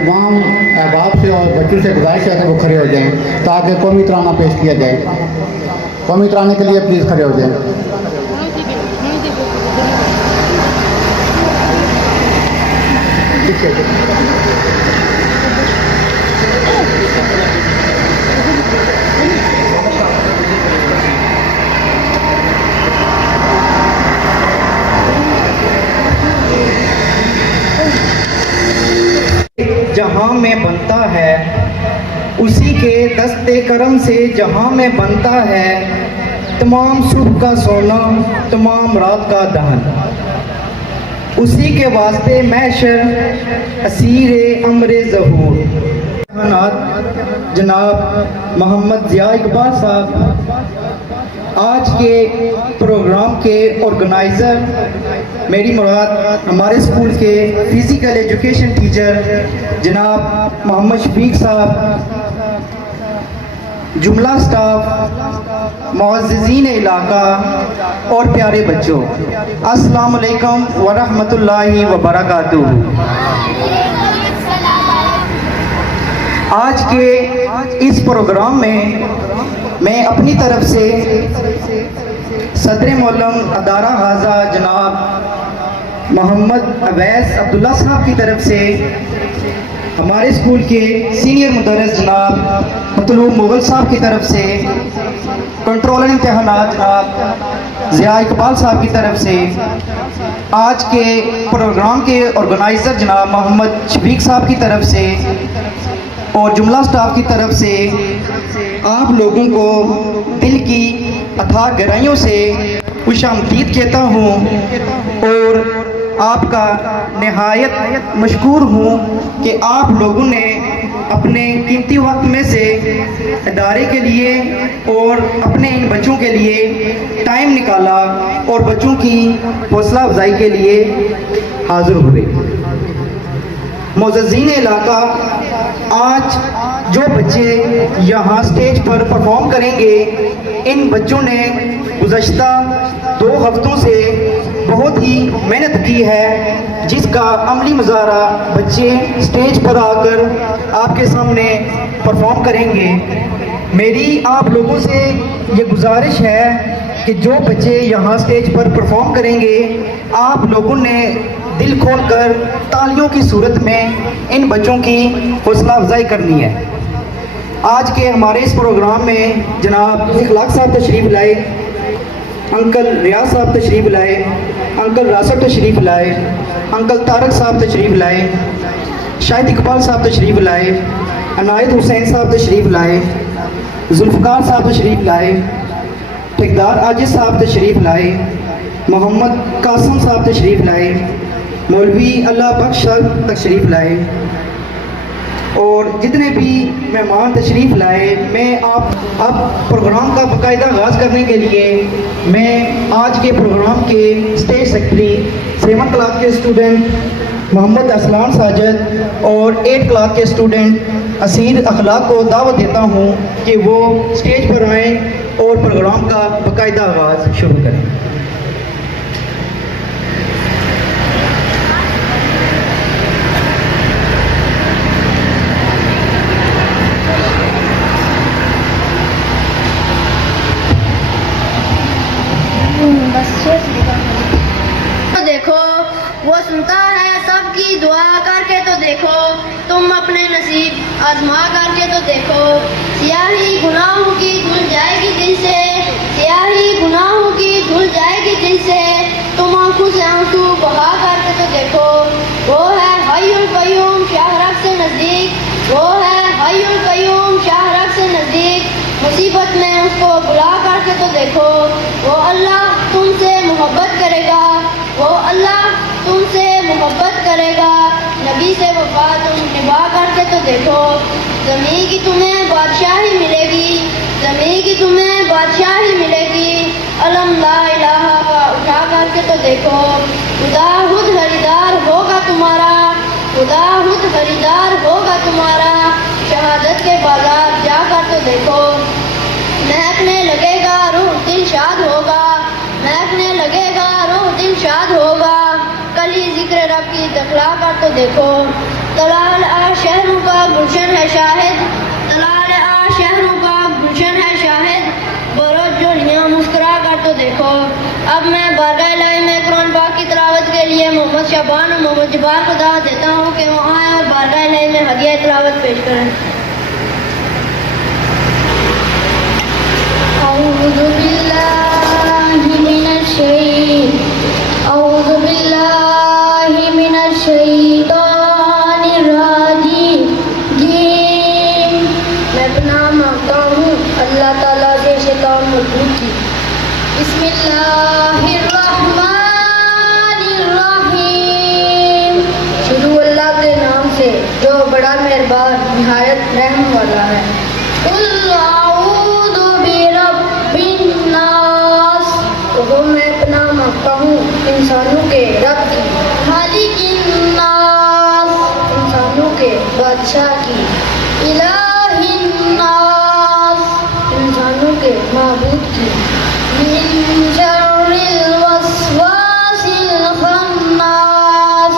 तमाम अहबाब से और बच्चों से गुजारिश है कि वो खड़े हो जाएं ताकि कौमी तराना पेश किया जाए। कौमी तराने के लिए प्लीज़ खड़े हो जाएं। जहाँ में बनता है उसी के दस्ते करम से जहाँ में बनता है तमाम सुबह का सोना तमाम रात का दहन। उसी के वास्ते मैशर असीर अमरे ज़हूर जनाब मोहम्मद ज़िया इकबाल साहब आज के प्रोग्राम के ऑर्गेनाइज़र, मेरी मुराद हमारे स्कूल के फ़िज़िकल एजुकेशन टीचर जनाब मोहम्मद शफीक साहब, जुमला स्टाफ, मुअज़्ज़िज़ीन इलाका और प्यारे बच्चों, अस्सलाम वालेकुम व रहमतुल्लाहि व बरकातुहू। आज के इस प्रोग्राम में मैं अपनी तरफ से सदर मोअल्लम अदारा हाजा जनाब मोहम्मद अवैस अब्दुल्ला साहब की तरफ से हमारे स्कूल के सीनियर मुदर्रिस जनाब मतलूब मुगल साहब की तरफ से कंट्रोलर इम्तिहानात जनाब ज़िया इकबाल साहब की तरफ से आज के प्रोग्राम के ऑर्गेनाइज़र जनाब मोहम्मद शफीक साहब की तरफ से और जुमला स्टाफ की तरफ से आप लोगों को दिल की अथाह गहराइयों से खुशामदीद कहता हूँ और आपका निहायत मशकूर हूँ कि आप लोगों ने अपने कीमती वक्त में से इदारे के लिए और अपने इन बच्चों के लिए टाइम निकाला और बच्चों की हौसला अफजाई के लिए हाजिर हुए। मुअज़्ज़िज़ीन इलाका, आज जो बच्चे यहाँ स्टेज पर परफॉर्म करेंगे, इन बच्चों ने गुज़श्ता 2 हफ्तों से बहुत ही मेहनत की है, जिसका अमली मुज़ाहरा बच्चे स्टेज पर आकर आपके सामने परफॉर्म करेंगे। मेरी आप लोगों से ये गुजारिश है कि जो बच्चे यहाँ स्टेज पर परफॉर्म करेंगे, आप लोगों ने दिल खोलकर तालियों की सूरत में इन बच्चों की हौसला अफजाई करनी है। आज के हमारे इस प्रोग्राम में जनाब इखलाक साहब तशरीफ़ लाए, अंकल रियाज साहब तशरीफ़ लाए, अंकल रासर तशरीफ़ लाए, अंकल तारक साहब तशरीफ़ लाए, शाहिद इकबाल साहब तशरीफ़ लाए, अनायत हुसैन साहब तशरीफ़ लाए, जुल्फ़कार साहब तशरीफ़ लाए, ठेकेदार आजिज़ साहब तशरीफ़ लाए, मोहम्मद कासिम साहब तशरीफ़ लाए, मौलवी अल्लाह बख्श साहब तशरीफ़ लाए और जितने भी मेहमान तशरीफ़ लाए। मैं अब प्रोग्राम का बाकायदा आगाज़ करने के लिए मैं आज के प्रोग्राम के स्टेज सेक्रेटरी 7th क्लास के स्टूडेंट मोहम्मद असलान साजिद और 8th क्लास के स्टूडेंट असीर अखलाक को दावत देता हूँ कि वो स्टेज पर आएँ और प्रोग्राम का बाकायदा आगाज़ शुरू करें। तो देखो वो सुनता है सबकी दुआ, करके तो देखो तुम अपने नसीब आजमा, करके तो देखो सियाही गुनाहों की धुल जाएगी दिल से, सियाही गुनाहों की धुल जाएगी दिल से, तुम आंखों से आंसू बहा, करके तो देखो वो है हय्युल क़य्यूम शाहरग से नज़दीक, वो है हय्युल क़य्यूम शाहरग से नज़दीक, मुसीबत में उसको बुला, करके तो देखो वो अल्लाह तुमसे मोहब्बत करेगा, वो अल्लाह तुमसे मोहब्बत करेगा, नबी से वफा तुम निभा, करके तो देखो ज़मीन की तुम्हें बादशाही मिलेगी, जमीन की तुम्हें बादशाही मिलेगी। अलम ला इलाहा का उठा करके तो देखो, खुदा खुद खरीदार होगा तुम्हारा, खुदा खुद खरीदार होगा तुम्हारा। शहादत के बाजार जाकर तो देखो, महकने लगेगा रूह दिल शाद होगा, महकने लगेगा रूह दिल शाद होगा। कली जिक्र रब की तखला कर तो देखो, तलाल आ शहरों का गुलशन है शाहिद, तलाल आ शहरों का गुलशन है शाहिद। बरोज जोड़ियाँ मुस्कुरा कर तो देखो। अब मैं बारगाह इलाही में कुरान पाक की तिलावत के लिए मोहम्मद शाबान और मोहम्मद जब्बार को दावत देता हूँ कि वो आएँ और बारगाह इलाही में हदिया तिलावत पेश करें। औज़ु बिल्लाहि मिनश औज़ु बिल्लाहि मिनश शैतानिर रजीम। मैं पनाह मांगता हूँ अल्लाह ताला से शैतान मरदूद की। बिस्मिल्लाहिर रहमानिर रहीम। शुरू अल्लाह के नाम से जो बड़ा मेहरबान निहायत रहम वाला है। कुल आऊज़ु बिरब्बिन नास। तो मैं पनाह मांगता हूँ इंसानों के रब की। मालिकिन नास। इंसानों के बादशाह की। इलाहिन नास। इंसानों के माबूद की। मिन शर्रिल वस्वासिल खन्नास।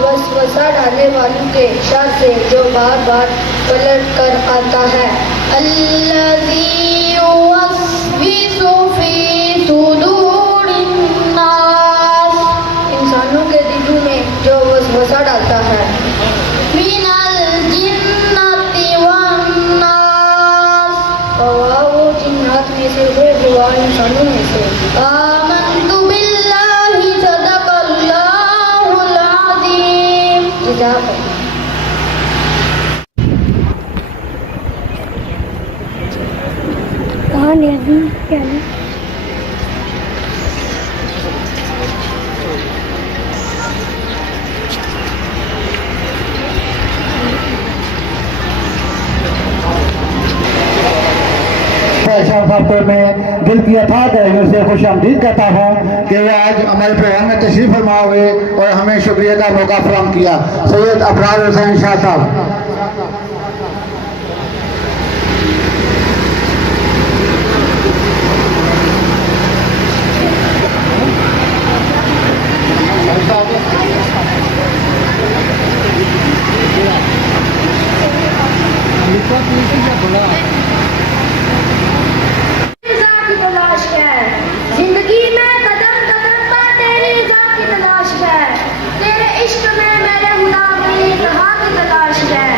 वसवसा डालने वालों के शर से जो बार बार पलट कर आता है। अल्लज़ी युवस्विसु फी सुदूरिन नास। इंसानों के दिलों में जो वसवसा डालता है। मिनल जिन्नति वन नास। वो जिन्नात में से है हुआ इंसानों में से। आमन्तु बिल्लाहि सदक़ल्लाहुल अज़ीम। जज़ाकल्लाह। कहानी अभी क्या है? साहब को मैं दिल की अथाह तरीकों से खुश आमदीद कहता हूँ कि वे आज हमारे प्रोग्राम में तशरीफ़ फरमा हुए और हमें शुक्रिया का मौका फराहम किया। सैयद अफरार हुसैन शाह साहब। जिंदगी में कदम कदम पर तेरी रज़ा की तलाश है, तेरे इश्क में मेरे खुदा की रहा की तलाश है।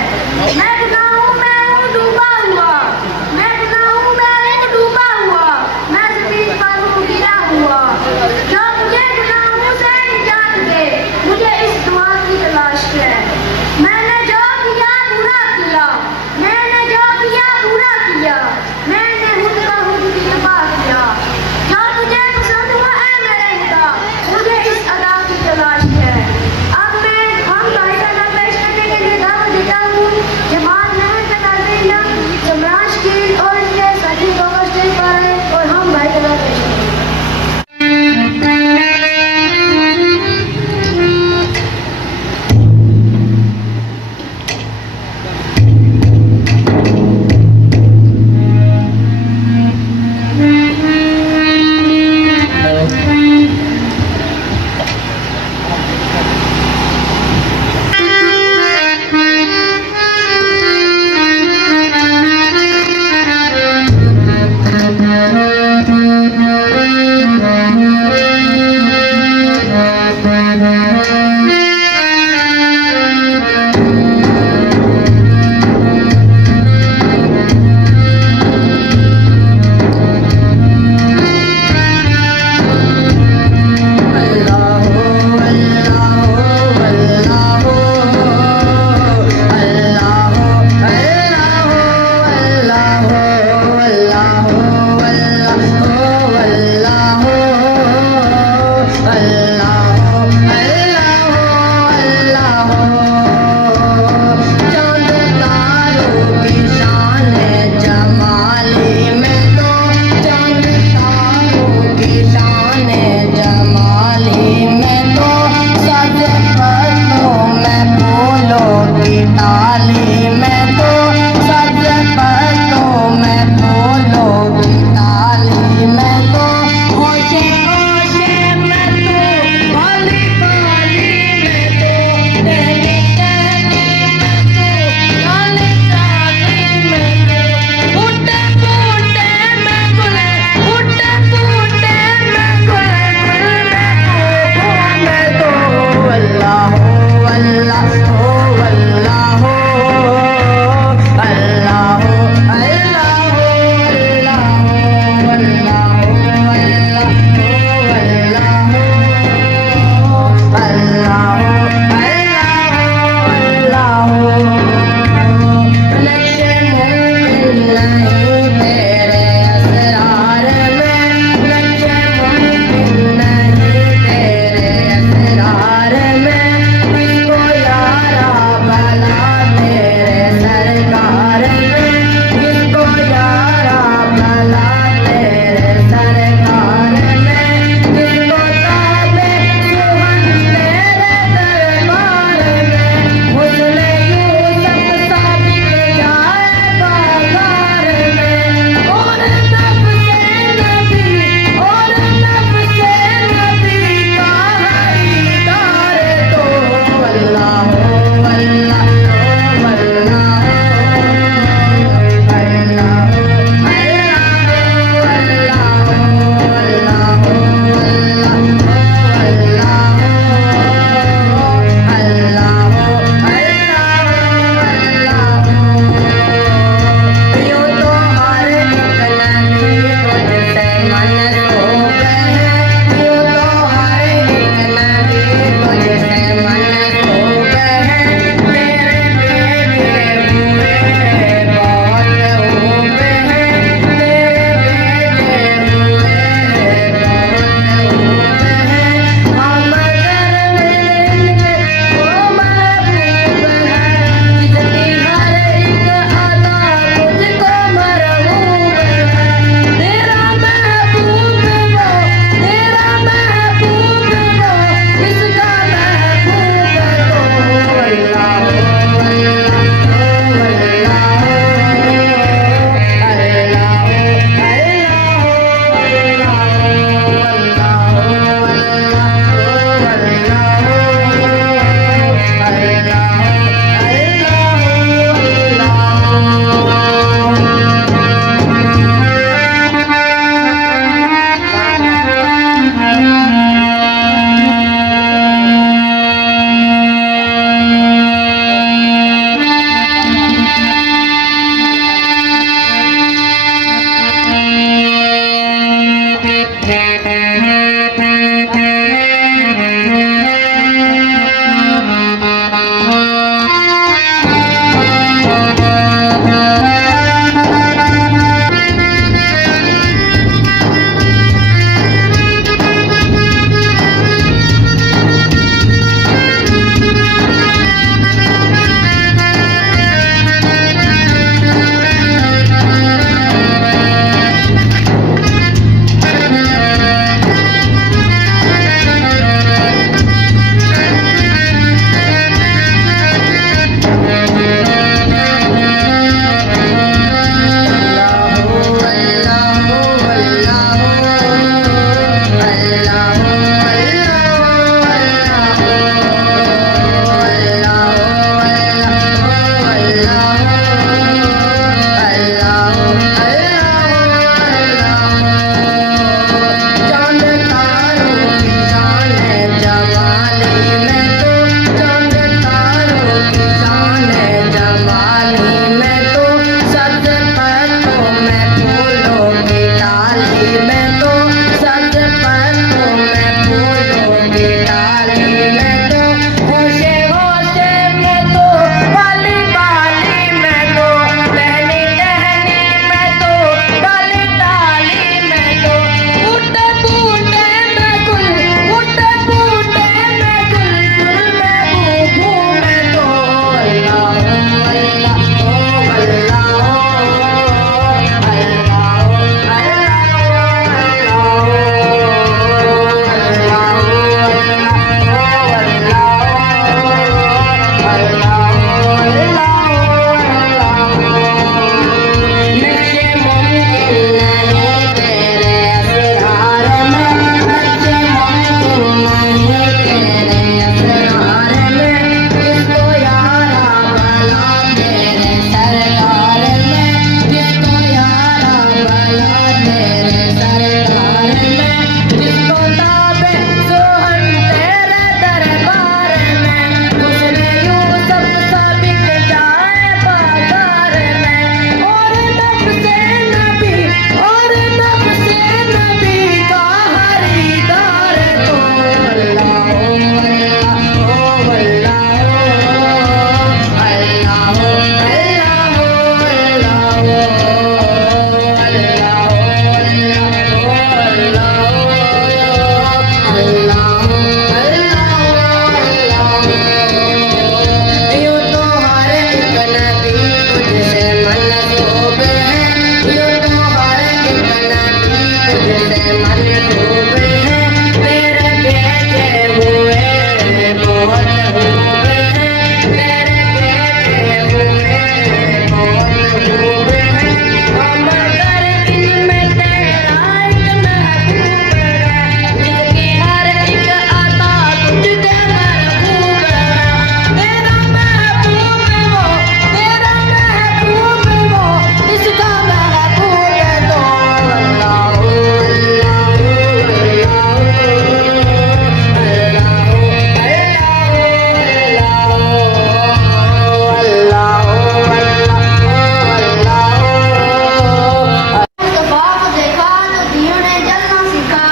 मुस्तफा को देखा तो दियों ने जलना सीखा,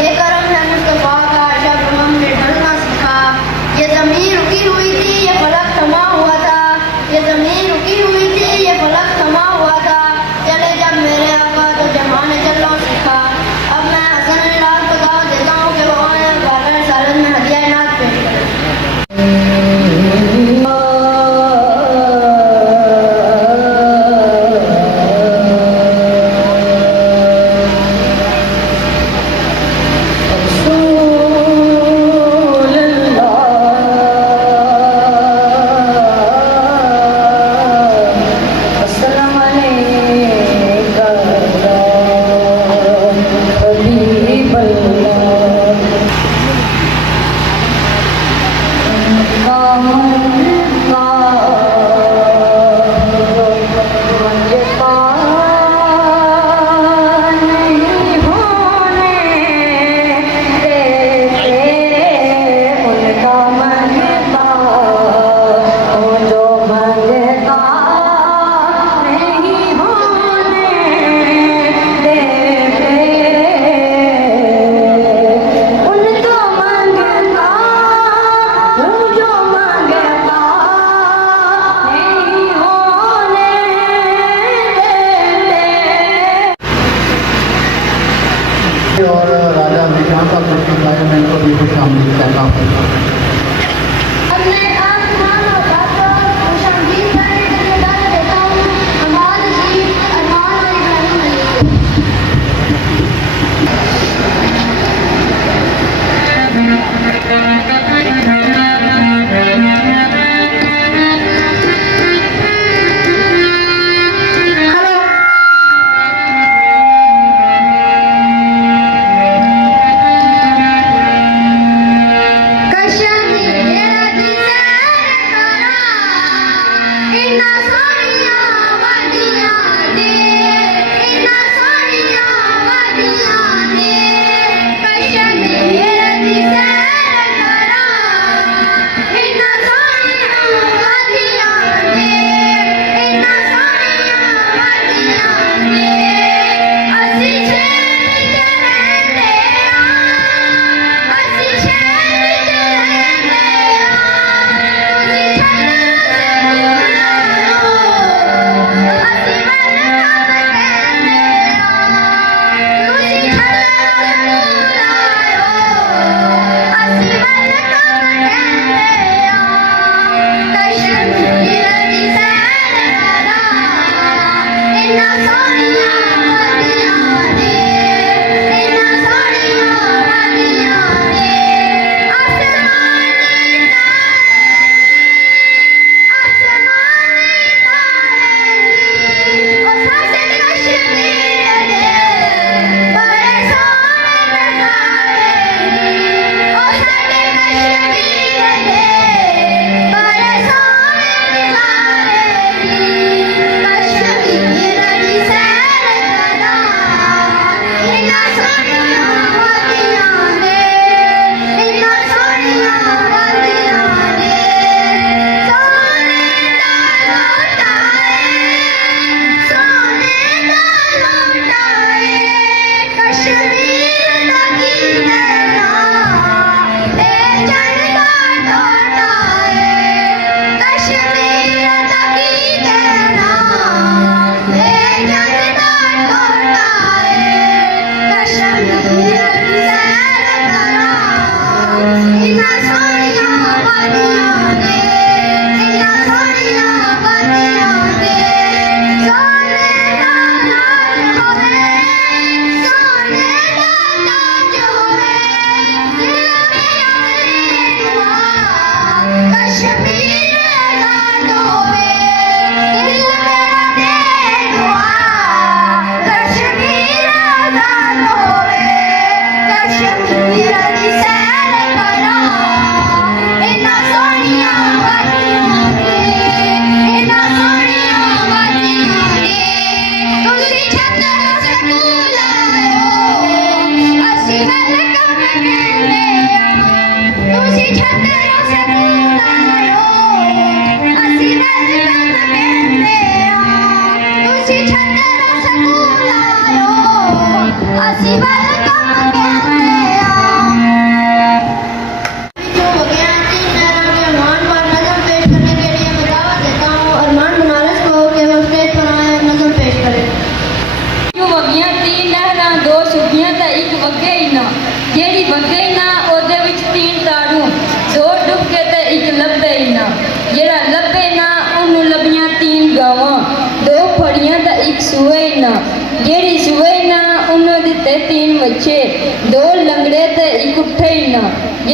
ये करम है मुस्तफा का, जब हमने ढलना सीखा। ये जमीन रुकी हुई थी, ये फलक थमा हुआ था, ये जमीन रुकी हुई थी, ये फलक थमा हुआ था। चले जब मेरे आका तो जहां ने चलना सीखा। अब मैं हसन लाल को दावत देता हूँ कि वो आए और बारह साल में हदिया इनात पेश करें। और राजा निशांत का कुछ मैं इनको भी खुश आमदीद कहता हूँ। अपने आसमान और रात को खुशामदीद करने के लिए दावत देता हूँ। हमारे जी अरमान और इब्राहिम अली को।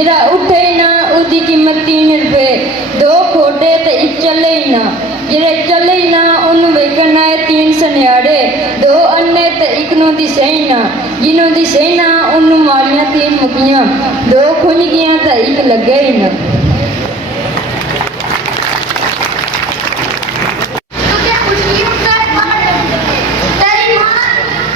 जिरा उठे ना उदी कीमत 3 रुपए, 2 खोटे ते एक चले ही ना, जिरे चले ही ना उन्हें वेखना है 3 सन्याड़े, 2 अन्ने ते एक नो दी सही ना, जिन्हों दी सही ना उन्हें मारियां 3 मुखियां, 2 खुन गया ते एक लगे ही ना। तुझे खुशी का बात तेरी माँ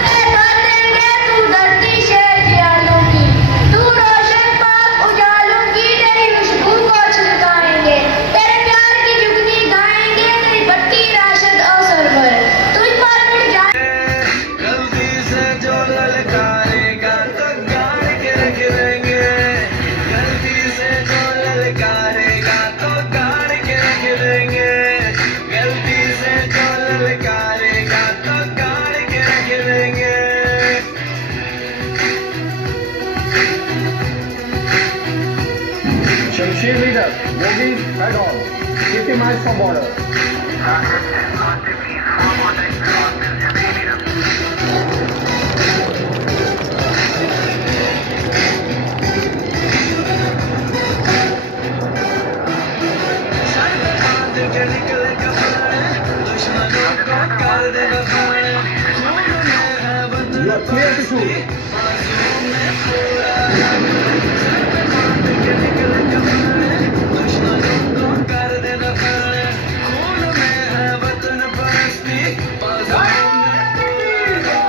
तेरे कर देंगे तू धरती से जियालों की, तू रोशन पाक उजालों की तेरी खुशबू को छिलकाएंगे, तेरे प्यार की जुगनी गाएंगे तेरी बत्ती राशद और सरवर, तुझ पर मिट जाए गलती से जो ललकारेगा तो गाड़ के रख देंगे, गलती से जो ललकारेगा तो गाड़ के रख देंगे, गलती से जो ललकारेगा तो गाड़ के रख देंगे। Shamsher leader, Movies head on. 50 miles from border. बांध के निकल कफन, दुश्मनों को कर दे वफान, खून में है वतन You are clear to shoot. बाजुओं में पूरा सर पे बांध के निकल कफन, दुश्मनों को कर दे वफान, खून में है वतन परस्ती बाजुओं में पूरा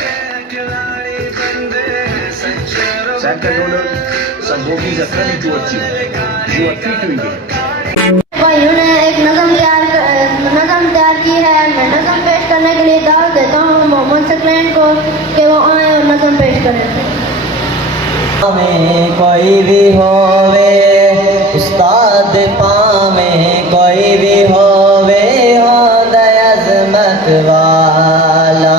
के खिलाड़ी बंदे सच्चरों Sam Controller, some bogies are coming towards you. You are free to engage. भाइयों ने एक नज़म तैयार की है। मैं नज़म पेश करने के लिए दावत देता हूँ मोहम्मद सकलैन को कि वो आए और नज़म पेश करें। में कोई भी होवे उस्ताद पामे कोई भी होवे हो दयाज़मत वाला,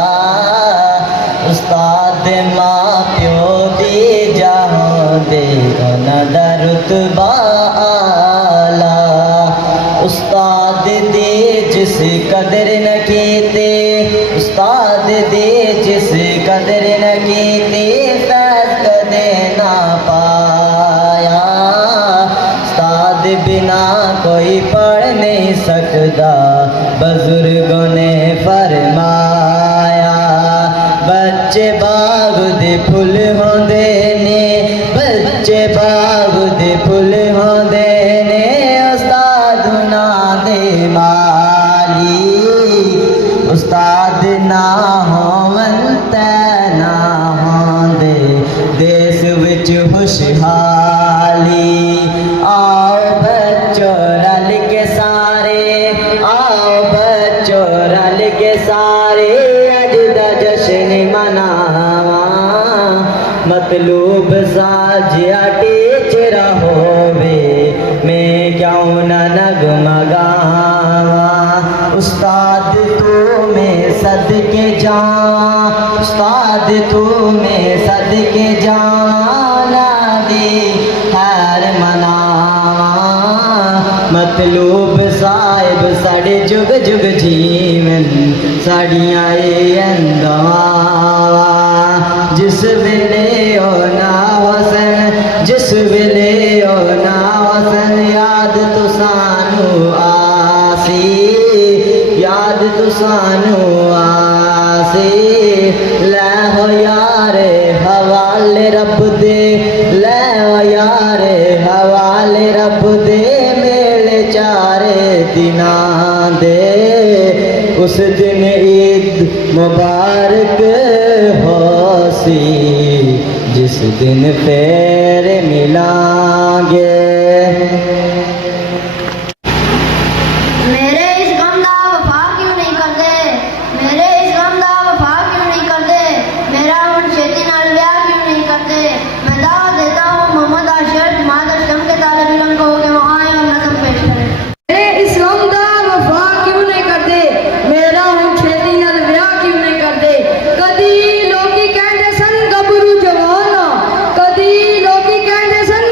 उस्ताद माँ प्यो दी जहाँ दे न रुतबा आला, उस्ताद दे जिस कदर न कीते, उस्ताद दे जिस कदर न कीते फैज़ कदे ना पाया, उस्ताद बिना कोई पढ़ नहीं सकता बुजुर्गों ने फरमाया, बच्चे बाग दे फुल होंदे ने, बच्चे बाग दे फुल होंदे ने, उस्ताद ना दे माली, उस्ताद ना होवन तै ना होंदे देश विच खुशहाली। आओ बच्चों रल के सारे, आओ बच्चों रल के सारे अज दा जश्न मनावा, मतलूब साजिया टीचरा होवे मैं क्यों न नगमगावा, उस्ताद तू में सदके जावा, उस्ताद तू में सदके जावा दी खैर मनावा, मतलूब साहिब साढ़े जुग जुग जीवन साड़ियाँ अंदावा, जिस वेले ओ ना वसन, जिस वेले ओ ना वसन याद तो सानू आसी, याद तो सानू आसी, लै हो यारे हवाले रब दे, लै हो यारे हवाले रब दे, मेले चारे दिना दे, उस दिन ईद मुबारक होसी, जिस दिन फेर मिलांगे। मेरे इस गम दा वफा क्यों नहीं करदे, मेरे इस गम दा वफा क्यों नहीं करदे, मेरा हुण छेती नाल ब्याह क्यों नहीं करदे। मैं दावत देता हूँ मोहम्मद आशिर जमात अशरम के तालिब इल्म को कि वो आए और नज़म पेश करें। मेरे इस गम दा वफा क्यों नहीं करदे, मेरा हुण छेती नाल ब्याह क्यों नहीं करदे। कदी लोकी कहंदे सन गबरू जवान, कदी लोकी कहंदे सन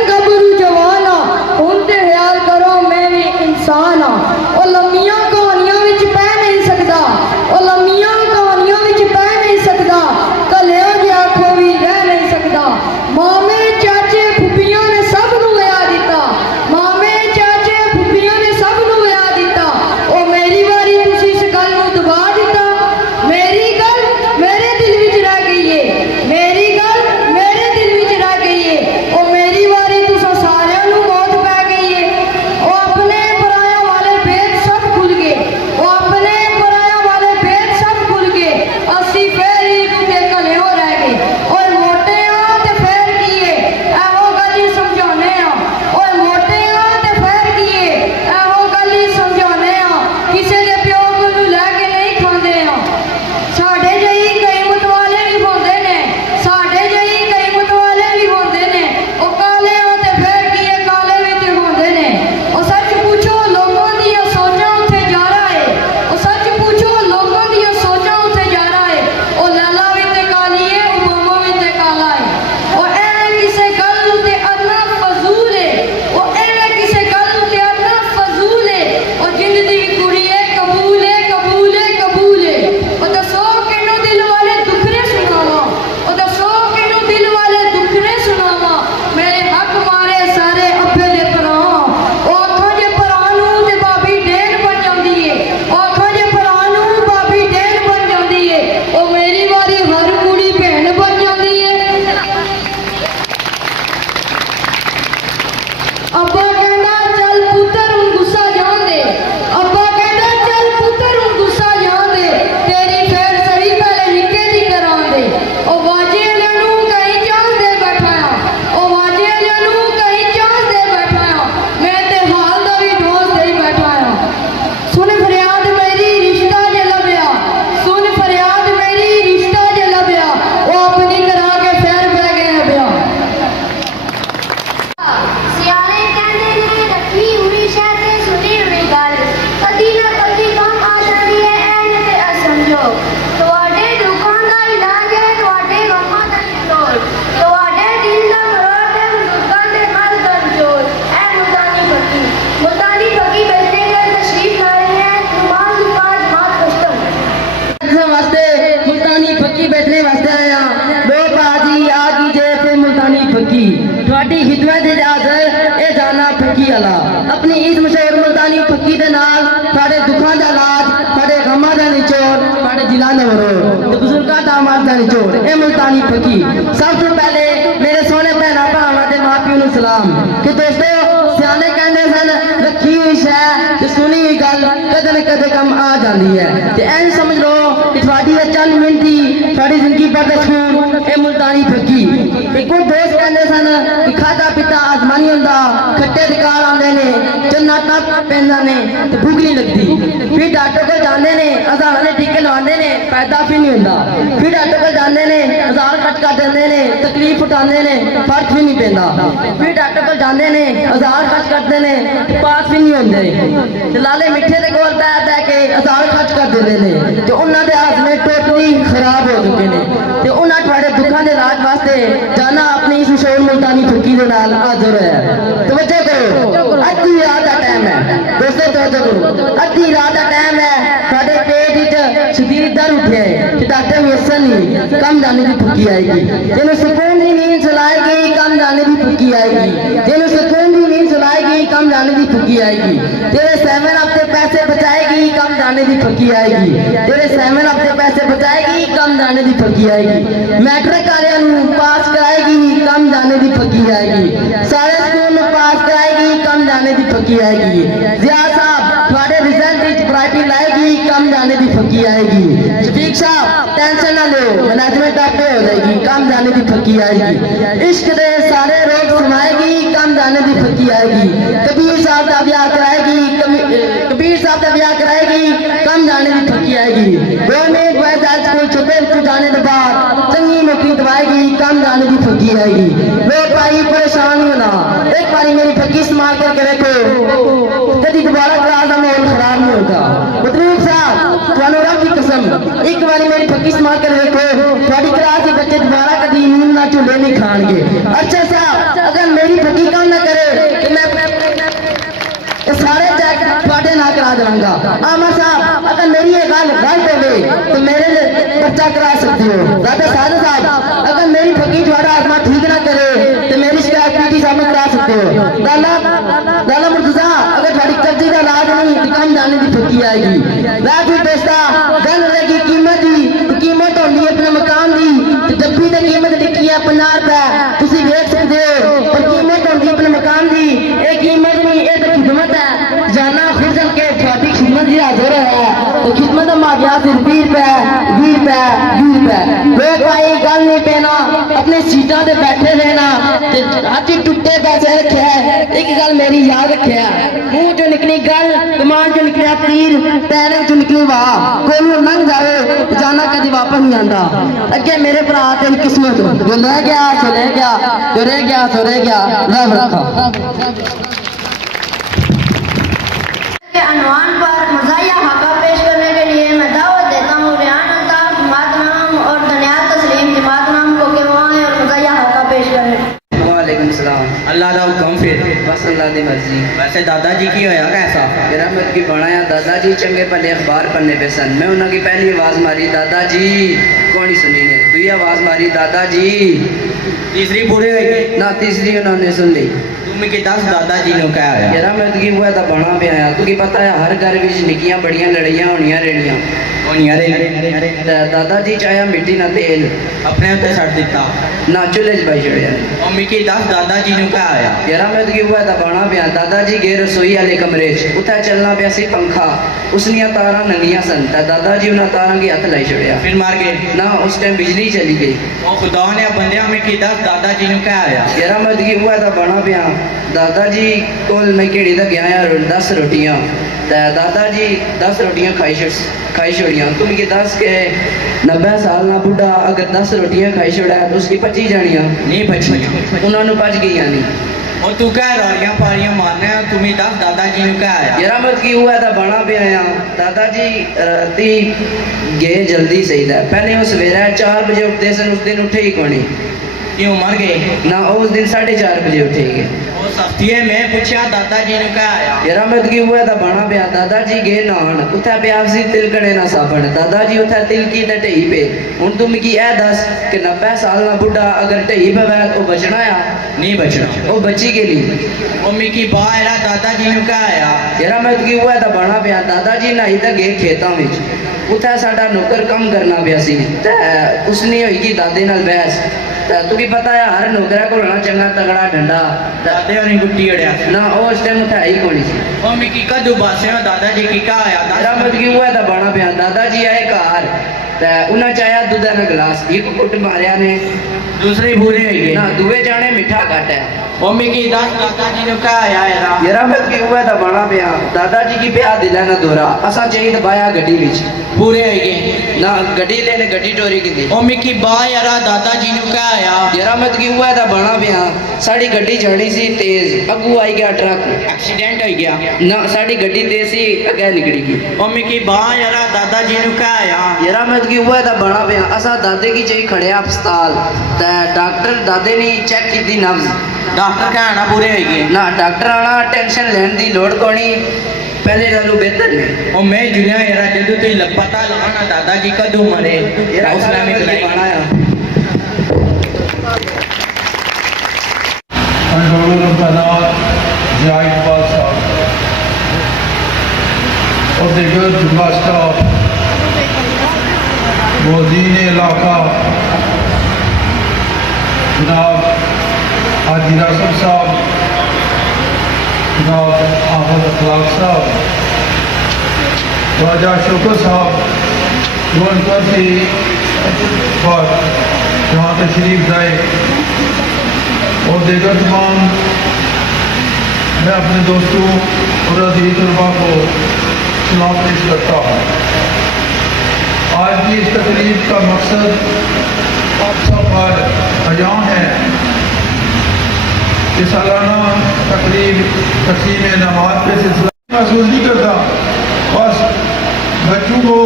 फकी वाला अपनी ईद मशहूर मुल्तानी फकी दे नाल साडे दुखां दा इलाज साडे गमां दा निचोड़ साडे दिलां दा मरोड़ ते बुजुर्गां दा आमार दा निचोड़ ए मुल्तानी फकी सब तो पहले मेरे सोने भैणा भरावां दे मां प्यो नूं सलाम कि दोस्तों सियाने कहंदे सन रखी हुई शै ते सुनी हुई गल कदे न कदे कम आ जांदी है ते ऐ समझ लो कि थोड़ी चंद मिनट दी साडी जिंदगी भर दा सुकून ए मुल्तानी फकी एक दोस्त कहंदे सन कि खादा पीता आजमानी हुंदा खट्टे दिकार आंदे ने चन्ना टप पैंदा ने ते भूख नहीं लगदी फिर डॉक्टर को जांदे ने हज़ार वाले टीके लवांदे ने फायदा भी नहीं हुंदा फिर डॉक्टर को जांदे ने हज़ार कट कर देंदे ने तकलीफ उठांदे ने फर्क भी नहीं पैंदा फिर डॉक्टर को जांदे ने हज़ार खर्च करते ने पास भी नहीं होंदे ते लाले मिठे दे कोल बैठ के हज़ार खर्च कर देंदे ने ते उन्हां दे हाजमे टोटली खराब हो चुके ने ते उन्हां तुहाडे दुखां दे इलाज वास्ते जाना अपनी इस मशहूर मुल्तानी फकी दे नाल हाज़र है। तवज्जो करो अद्धी रात दा टाइम है दोस्तों तवज्जो करो अद्धी रात दा टाइम है साडे पेट विच शदीद दर्द उठे ते डॉक्टर मुयस्सर नहीं कम जाने दी फकी आएगी तेनू सुकून दी नींद सुलाएगी कम जाने दी फकी आएगी तेनू सुकून दी नींद सुलाएगी कम जाने दी फकी आएगी तेरे 7 हफ्ते पैसे बचाएगी कम जाने दी फकी आएगी तेरे 7 हफ्ते पैसे बचाएगी कम जाने दी फकी आएगी मैट्रिक वालियां नू पास कराएगी कम जाने दी फकी आएगी सारे स्कूल में पास कराएगी कम जाने दी फकी आएगी जिया साहब थोड़े रिजल्ट विच प्राइटी लाएगी कम जाने दी फकी आएगी शफीक साहब टेंशन ना लो मैनेजमेंट आपे हो जाएगी कम जाने दी फकी आएगी इश्क दे सारे रोग सुनाएगी कम जाने दी फकी आएगी कबीर साहब का ब्याह कराएगी कबीर साहब का ब्याह कराएगी कम जाने दी फकी आएगी गवर्नमेंट बॉयज हाई स्कूल छुपे जाने के बाद चंगी नौकरी दवाएगी कम जाने की फकी आएगी वे भाई परेशान ही होना एक बारी मेरी फकी इस्तेमाल करके देखो कभी दोबारा क्लास का माहौल खराब नहीं होगा मुतलीफ साहब तुहानू रब की कसम एक बारी मेरी फकी इस्तेमाल कर देखो थोड़ी क्लास के बच्चे दोबारा कभी नींद ना चूल्हे नहीं खाएंगे। अच्छा साहब अगर मेरी फकी काम ना करे कि मैं सारे चेक थोड़े ना करा देवांगा। आमा साहब अगर मेरी ये गल गलत हो तो मेरे लिए पर्चा करा सकते हो। दादा साहब अगर मेरी फकी थोड़ा आत्मा ठीक ना करे तो मेरी शिकायत पीटी साहब में करा सकते हो। लाला मुर्तजा अगर थोड़ी कर्जी का इलाज नहीं तो कम जाने की फकी आएगी। राजी दोस्ता गल रहेगी कीमत की कीमत होगी अपने मकान की तो जब भी तो कीमत लिखी है 50 रुपए तुम देख सकते हो और कीमत होगी अपने मकान की एक कीमत नहीं ये तो खिदमत है जाना खुद के छोटी खिदमत ही हाजिर है तो खिदमत माफिया सिर्फ 20 रुपए वे भाई गल नहीं पैना अपने सीटा से बैठे रहना हाथी टुटे पैसे रखे है एक गल मेरी याद रखे मुंह चो निकली गल दिमाग चो निकलिया तीर पैरों चो निकली वाह कोई लंघ जाए जाना कभी वापस नहीं आता अगे मेरे भरा तेरी किस्मत जो रह गया सो रह गया जो रह गया सो रह गया रब रखा के अनवान पर मज़ाहिया हक़ा पेश करने के लिए मैं दावत देता हूँ रिहान अल्ताफ जमात नाम और दनियाल तस्लीम जमात नाम को कि वहाँ आए और मज़ाहिया हक़ा पेश करें। वालेकुम सलाम। अल्लाह दा हुक्म फिर बस अल्लाह दी मर्जी। वैसे दादाजी की होया कैसा रहमत की बनाया दादाजी चंगे भले अखबार पढ़ने पे सन मैं उन्होंने की पहली आवाज़ मारी दादाजी कौन ही सुनी ने दुई आवाज़ मारी दादाजी तीसरी पूरी हुई ना तीसरी उन्होंने सुन ली तुम की दस दादाजी ने क्या आया यार मैं तुकी हुआ था बना पे आया तुकी पता है हर घर विच निक्कियां बड़ियां लड़ाइयां होनियां रेड़ियां दादाजी चाया मिट्टी ना तेल अपने उत्ते छड़ दिता ना चूल्हे च पाई छड़िया और मिकी दस दादाजी ने क्या आया यार मैं तुकी हुआ था बना पे दादाजी गए रसोई वाले कमरे च उत्थे चलना पिया सी पंखा उसनियां तारां नंगियां सन दादाजी उन्हां तारां की हथ लाई छड़िया फिर मार गए ना उस टाइम बिजली चली गई और खुदा ने बंदियां में की दस दादाजी ने क्या आया यार मैं तुकी हुआ था बना पिया दादाजी कोल मैं केड़ी दा गया यार 10 रोटियां दादाजी 10 रोटियां खाई छोड़ियां तुम की 10 के 90 साल ना बुढ़ा अगर 10 रोटियां खाई छोड़ा तो उसकी 25 जानियां नहीं बची उन्होंने बच गई नहीं और तू कह रोटियां पारियां मारने तुम्हें 10 दादाजी ने क्या आया यार मत की हुआ था बना पे आया दादाजी राती गए जल्दी सही था पहले वो सवेरे 4 बजे उठते सन उस दिन उठे ही कोनी क्यों मर गए ना उस दिन 4:30 बजे उठे गए उस हफ्ते में पूछा दादाजी ने क्या आया यारा मैं की हुआ था बना पिया दादाजी गए नहान उठा पिया सी तिलकड़े ना साबन दादाजी उठा तिलकी ते ढई पे हुन तुम की ए दस कि 90 साल ना बुढ़ा अगर ढई पे बैठ ओ बचना या नहीं बचना ओ बची के लिए मम्मी की बा यारा दादाजी ने क्या आया यारा मैं की हुआ था बना पिया दादाजी ना ही तक गए खेतां विच उठा साडा नौकर कम करना पिया सी ते उसने होई की दादे नाल बहस तू की पता है हर नौकरा को होना चंगा तगड़ा डंडा दादे होनी गुट्टी अड़िया ना उस टाइम उठा ही कोनी सी मम्मी की कदू बासे में दादाजी की का आया दादा मत की हुआ था बना पिया दादाजी आए घर ते उन्हें चाया दूध का गिलास एक कुट मारिया ने दूसरे पूरे हो गए ना दुए जाने मीठा घट है मम्मी की दस दादाजी ने क्या आया यारा मत की हुआ था बना पिया दादाजी की ब्याह दिला ना दोरा असा चाहिए दबाया गड्डी विच पूरे हो गए ना गड्डी लेने गड्डी चोरी की थी मम्मी की बा यारा दादाजी ने क्या आया यारा मत की हुआ था बना पिया साड़ी गड्डी चढ़ी सी तेज अगू आई गया ट्रक एक्सीडेंट हो गया ना साड़ी गड्डी तेज सी अगे निकली गई मम्मी की बा यारा दादाजी ने क्या आया यारा मत की हुआ था बना पिया असा दादे की चाहिए खड़े अस्पताल ते डॉक्टर दादे ने चेक की थी नब्ज डॉक्टर क्या आना पूरे हो गए ना डॉक्टर आना टेंशन लेने की लोड़ कोनी पहले नालों बेहतर है ओ मैं जुनिया यारा जदू तू पता लगाना दादाजी कदू मरे यारा इस्लामिक लाइन बनाया कंट्रोलर ऑफ तैनात जाहिद इकबाल साहब और दीगर जुम्मा स्टाफ मोदीन इलाका जनाब हाजी रासम साहब जनाब अहमद अखलाक साहब ख्वाजा शौकत साहब गोलकर से पर जहाँ तशरीफ लाए और दीगर तमाम मैं अपने दोस्तों और अजीज तलबा को सलाम पेश करता हूँ। आज की इस तकरीब का मकसद आप सब पर बयां है कि सालाना तकरीब तक़सीम नमाज के सिलसिला महसूस नहीं करता, बस बच्चों को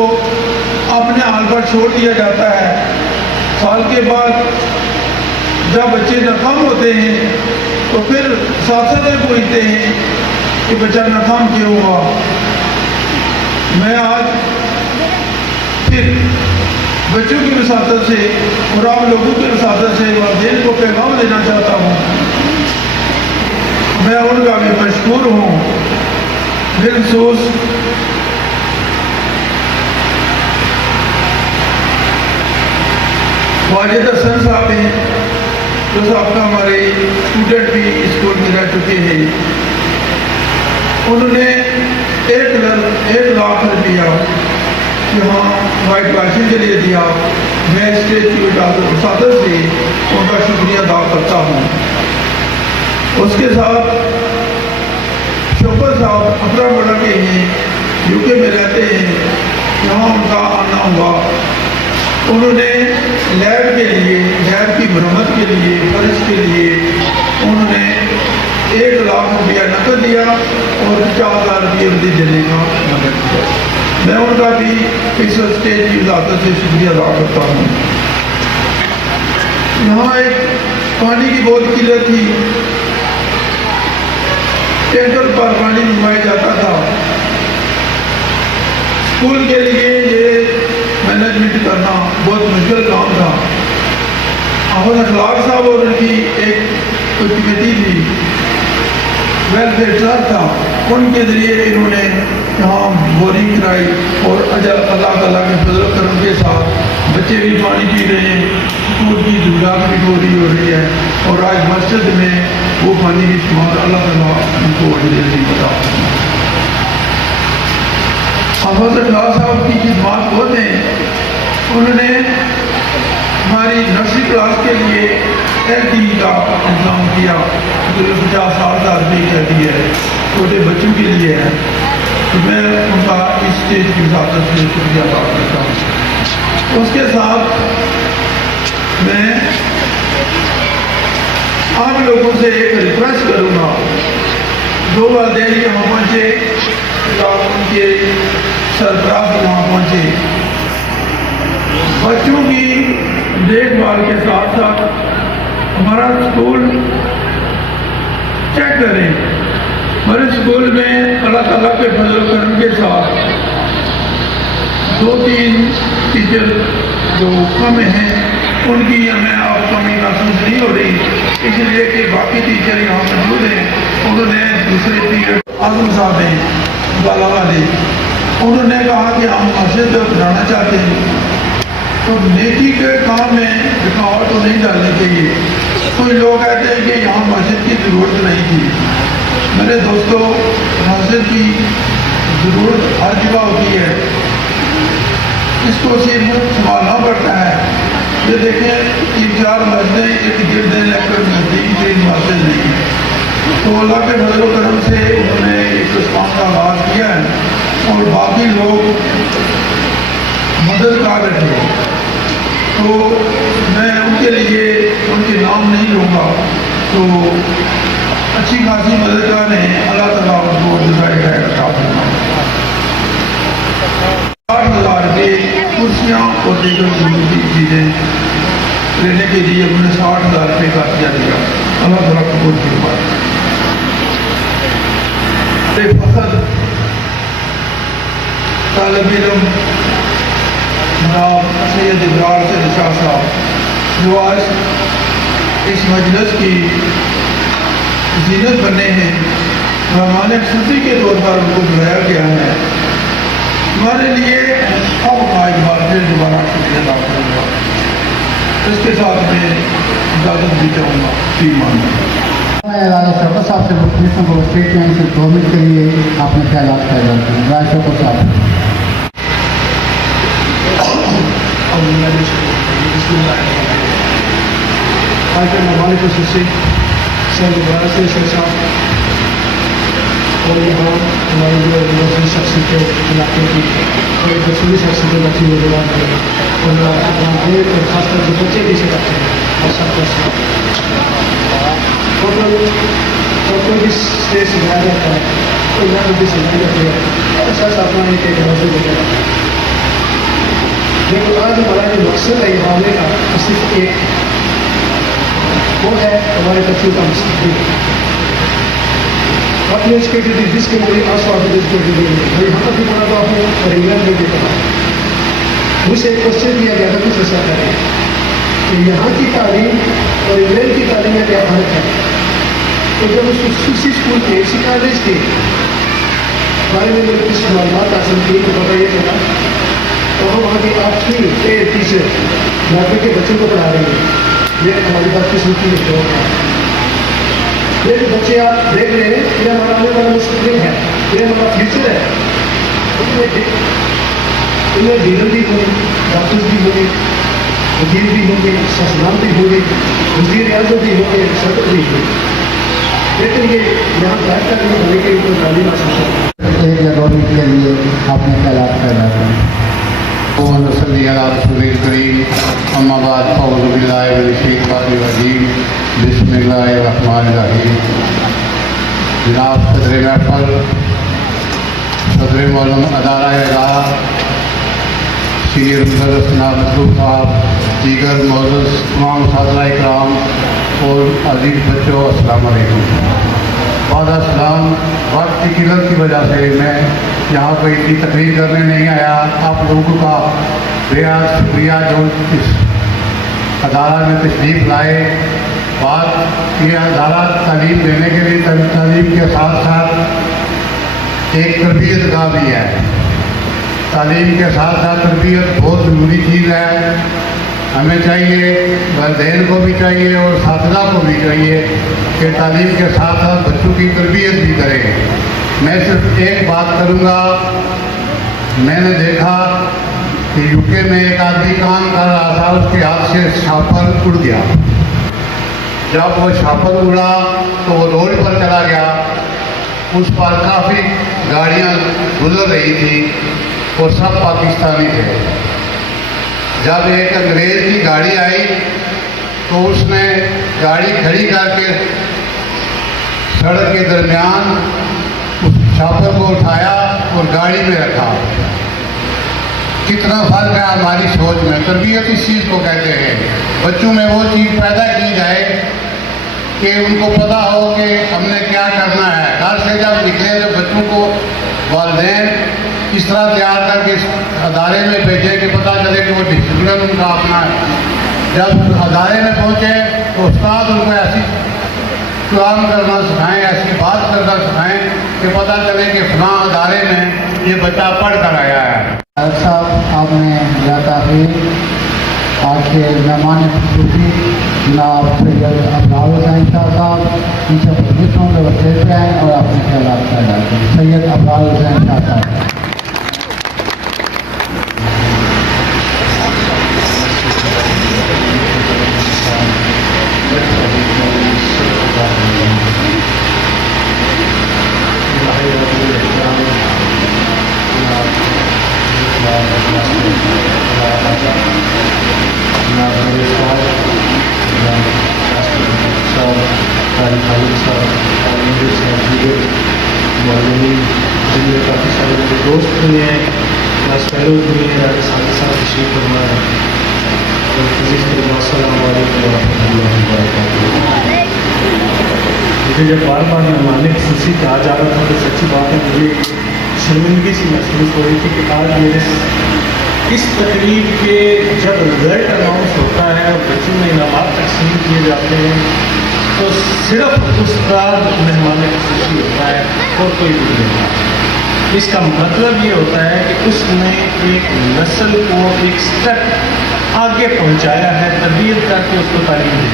अपने हाल पर छोड़ दिया जाता है। साल के बाद जब बच्चे नाकाम होते हैं तो फिर साथ पूछते हैं कि बच्चा नाकाम क्यों हुआ। मैं आज फिर बच्चों की वसादत से और आप लोगों की वसादत से वालिदैन को पैगाम देना चाहता हूँ। मैं उनका भी मशकूर हूँ। बिलखसूस वाजिद हसन साहब हैं जो साहब का हमारे स्टूडेंट भी स्कूल में रह चुके हैं। उन्होंने 1 लाख रुपया यहाँ वाइट वॉशिंग के लिए दिया। मैं स्टेज की वसादत से उनका शुक्रिया अदा करता हूँ। उसके साथ शौकत साहब अपना बड़ा के हैं, यूके में रहते हैं, यहाँ उनका आना हुआ। उन्होंने लैब के लिए, लैब की मरम्मत के लिए, फर्श के लिए उन्होंने 1 लाख रुपया नकद दिया और 50,000 रुपये मुझे देने का मदद किया। मैं उनका भी इस स्टेज की वजाकत से शुक्रिया अदा करता हूँ। यहाँ एक पानी की बहुत किल्लत थी, टैंकर पर पानी मंगवाया जाता था। स्कूल के लिए ये मैनेजमेंट करना बहुत मुश्किल काम था। अहमद अखलाक साहब और उनकी एक कमेटी थी, वेलफेयर ट्रस्ट था, उनके ज़रिए इन्होंने यहाँ बोरिंग कराई और अल्लाह ताला के फजल करम के साथ बच्चे भी पानी पी रहे हैं, स्कूल की ज़रूरत भी पूरी हो रही है और आज मस्जिद में वो पानी की शुमार अल्लाह ताला उनको जल्दी बता। अहमद अखलाक साहब की खिदमत बहुत हैं। उन्होंने हमारी नर्सरी क्लास के लिए LD का इंतजाम किया जो 50,000 रुपये कह दिए है, छोटे बच्चों के लिए है। तो मैं उनका इस स्टेज की वजाकत से शुक्रिया अदा करता हूँ। उसके साथ मैं आप लोगों से एक रिक्वेस्ट करूँगा, दो वालिदैन यहाँ पहुँचे, उनके सरबराह वहाँ पहुँचे, बच्चों की देखभाल के साथ साथ हमारा स्कूल चेक करें। हमारे स्कूल में अल्लाह ताला के फजल करम के साथ 2-3 टीचर जो कम हैं उनकी हमें अब कमी महसूस नहीं हो रही, इसलिए कि बाकी टीचर यहाँ मौजूद हैं। उन्होंने दूसरे पीरियड आजम साहब हैं बाला वाले, उन्होंने कहा कि हम मस्जिद बनाना चाहते हैं, तो नेकी के काम में रुकावट तो नहीं डालनी चाहिए। कोई लोग कहते हैं कि यहाँ मस्जिद की ज़रूरत नहीं थी। मेरे दोस्तों, मस्जिद की ज़रूरत हर जगह होती है, इसको सिर्फ संभालना पड़ता है। ये देखें 3-4 मस्जिदें एक गिरद लेकर नज़दीक कोई मस्जिद नहीं है, तो अल्लाह के फजल करम से उन्होंने इस काम का आगाज़ किया है और बाकी लोग मदद कर रहे हैं। तो मैं उनके लिए उनके नाम नहीं लूँगा, तो अच्छी खासी मदद कर रहे हैं। अल्लाह ताला उनको जज़ाए खैर अता फरमाए। 60,000 रुपये कुर्सियाँ और दीगर ज़रूरी चीज़ें लेने के लिए उन्होंने 60,000 रुपये का दिया दिया। अल्लाह ताला कबूल फरमाए। फ़खर तालिब इल्म जनाब सैयद इब्रार से शाह साहब, जो आज इस मजलिस की जीनत बने हैं, मेहमान खुशी के तौर पर उनको बुलाया गया है। हमारे लिए अब एक बार फिर दोबारा शुक्रिया अदा करूँगा। इसके साथ मैं इजाज़त भी चाहूँगा। मैं राजा शौकत साहब से पूछता हूँ स्टेटमेंट से 2 मिनट के लिए आपने ख्यालात कह जाते हैं। राजा शौकत साहब। आज के मेहमान खुशी से सर दोबारा से शेख साहब और यहाँ हमारी जो यूनिवर्सिटी शख्सियत इलाके की और दसूरी शख्सियत रखी हुई और खासकर जो बच्चे भी से रखते हैं और सब टोटल जब कोई भी स्टेज सजाया जाता है तो यहाँ भी सजाया जाते हैं और सर अपना एक हौसले लेकर आता है। लेकिन आज हमारा जो मकसद है यहाँ आने का सिर्फ एक वो है हमारे बच्चों का मुस्तकबिल। आपने एजुकेटेड दिस कैटेगरी आल्सो आपने एजुकेटेड और यहाँ तक भी पढ़ा तो आपने और इंग्लैंड में भी पढ़ा। मुझसे एक क्वेश्चन किया गया था कुछ ऐसा करें कि यहाँ की तालीम और इंग्लैंड की तालीम में क्या फर्क है। तो जब उस उसी स्कूल के उसी कॉलेज के बारे में मैंने कुछ मालूमात हासिल की तो बताइए चला, तो हम वहाँ की आपकी टीचर लड़के के बच्चों को पढ़ा रहे हैं। ये हमारी बात की सुनती है जो ये जो बच्चे आप देख रहे हैं ये हमारा आने वाला मुस्तकबिल है, ये हमारा फ्यूचर है। इनमें लीडर भी होंगे, डॉक्टर्स भी होंगे, वकील भी होंगे, ससनाम भी होंगे, वजीर आज़म भी होंगे, सदर भी होंगे। लेकिन ये यहाँ बैठ कर होने के ऊपर तालीम हासिल करना 1 या 2 मिनट के लिए आपने ख्यालात कह जाते हैं। अम्माबाद बिस्मिल्लाहिर्रहमानिर्रहीम। जनाब सदर महफल, सदर मौलम अदारा सीनियर मुदर्रिस जनाब मसरूफ साहब, दीगर मौजूद तमाम साथीज़ इकराम और अजीज़ बच्चों, अस्सलाम वालेकुम। वादा सलाम। वक्त की किल्लत की वजह से मैं यहाँ पर इतनी तकरीर करने नहीं आया। आप लोगों का बेहद शुक्रिया जो इस अदारा में तशरीफ़ लाए। बात ये अदारा तालीम देने के लिए तालीम के साथ साथ एक तरबियत का भी है। तालीम के साथ साथ तरबियत बहुत ज़रूरी चीज़ है। हमें चाहिए, वालिदैन को भी चाहिए और साथिया को भी चाहिए कि तालीम के साथ साथ बच्चों की तरबियत भी करें। मैं सिर्फ एक बात करूँगा, मैंने देखा कि यूके में एक आदमी काम कर रहा था, उसके हाथ से छापर उड़ गया। जब वो छापर उड़ा तो वो रोड पर चला गया, उस पर काफ़ी गाड़ियाँ गुजर रही थी और सब पाकिस्तानी थे। जब एक अंग्रेज़ की गाड़ी आई तो उसने गाड़ी खड़ी करके सड़क के दरमियान उस छापर को उठाया और गाड़ी में रखा। कितना फर्क है हमारी सोच में। तरबियत इस चीज़ को कहते हैं, बच्चों में वो चीज़ पैदा की जाए कि उनको पता हो कि हमने क्या करना है। घर से जब निकले तो बच्चों को वालिदैन इस तरह तैयार करके इस अदारे में भेजे कि पता चले कि वो डिसिप्लिन उनका अपना है। जब अदारे में पहुँचे तो उस्ताद उनको ऐसी कलाम करना सिखाएं, ऐसी बात करना सिखाएं कि पता चले कि फलां अदारे में ये बच्चा पढ़ कर आया है। साहब आपने जाता है आज के मेहमान खुशूसी जनाब सैयद अफरार हुसैन शाह साहब इनसे परमिशन होंगे वकील पे आएँ और अपने ख्याल पैदा करें। सैयद अफरार हुसैन शाह साहब। काफ़ी सारे मेरे दोस्त भी हैं, क्लास फेलोज भी हैं, राजस्थान के साथ तशरीफ फरमा है। मुझे जब बार बार मेहमान खुशी कहा जा रहा था तो सच्ची बात है मुझे शर्मिंदगी सी महसूस हो रही थी कि आज मेरे इस तकरीब के जब रिजल्ट अनाउंस होता है और बच्चों में इनामात तकसीम किए जाते हैं तो सिर्फ उस्ताद मेहमान खुशी होता है और कोई भी नहीं होता। इसका मतलब ये होता है कि उसने एक नस्ल को एक स्टेप आगे पहुंचाया है, तरबियत करके उसको तालीम दी।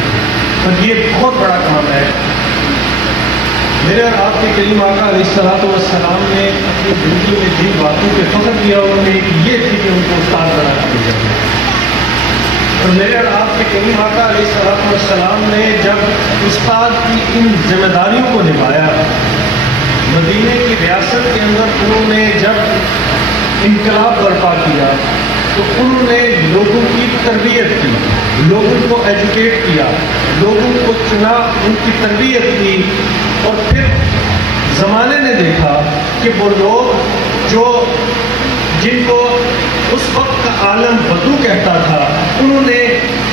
और ये बहुत बड़ा काम है। मेरे और आपके करीम आका अलैहिस्सलाम ने अपनी ज़िंदगी में जिन बातों पे फख्र किया उनमें एक ये थी कि उनको उस्ताद बना कर दिया। और मेरे और आपके करीम आका अलैहिस्सलाम ने जब उस्ताद की इन जिम्मेदारियों को निभाया, मदीने की रियासत के अंदर उन्होंने जब इनकलाब बर्पा किया तो उन्होंने लोगों की तरबियत की, लोगों को एजुकेट किया, लोगों को चुना, उनकी तरबियत की। और फिर ज़माने ने देखा कि वो लोग जो जिनको उस वक्त का आलम बदू कहता था उन्होंने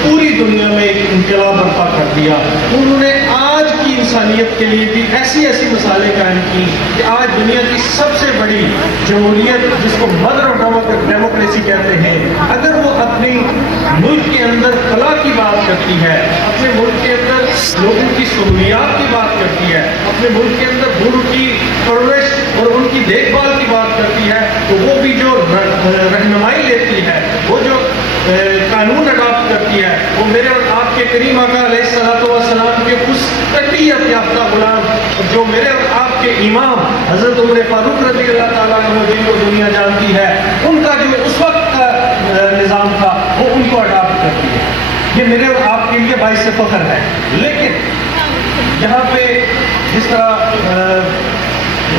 पूरी दुनिया में एक इनकलाब बर्पा कर दिया। उन्होंने आज की इंसानियत के लिए भी ऐसी ऐसी मिसालें कायम की कि आज दुनिया की सबसे बड़ी जमहूरियत जिसको मदर ऑफ डेमोक्रेसी कहते हैं, अगर वो अपनी मुल्क के अंदर कला की बात करती है, अपने मुल्क के अंदर लोगों की सहूलियात की बात करती है, अपने मुल्क के अंदर बूढ़ों की परवरिश और उनकी देखभाल की बात करती है, तो वो भी जो रहनुमाई लेती है, वो जो कानून अडॉप्ट करती है, वो मेरे और आपके करीम आका अलैहिस्सलाम के उस तरबियत याफ्ता गुलाम जो मेरे और आपके इमाम हज़रत उमर फारूक रज़ी अल्लाह ताला अन्हु जिनको दुनिया जानती है, उनका जो उस वक्त का निज़ाम था वो उनको अडॉप्ट करती है। ये मेरे और आपके लिए बाइस फख्र है। लेकिन यहाँ पे जिस तरह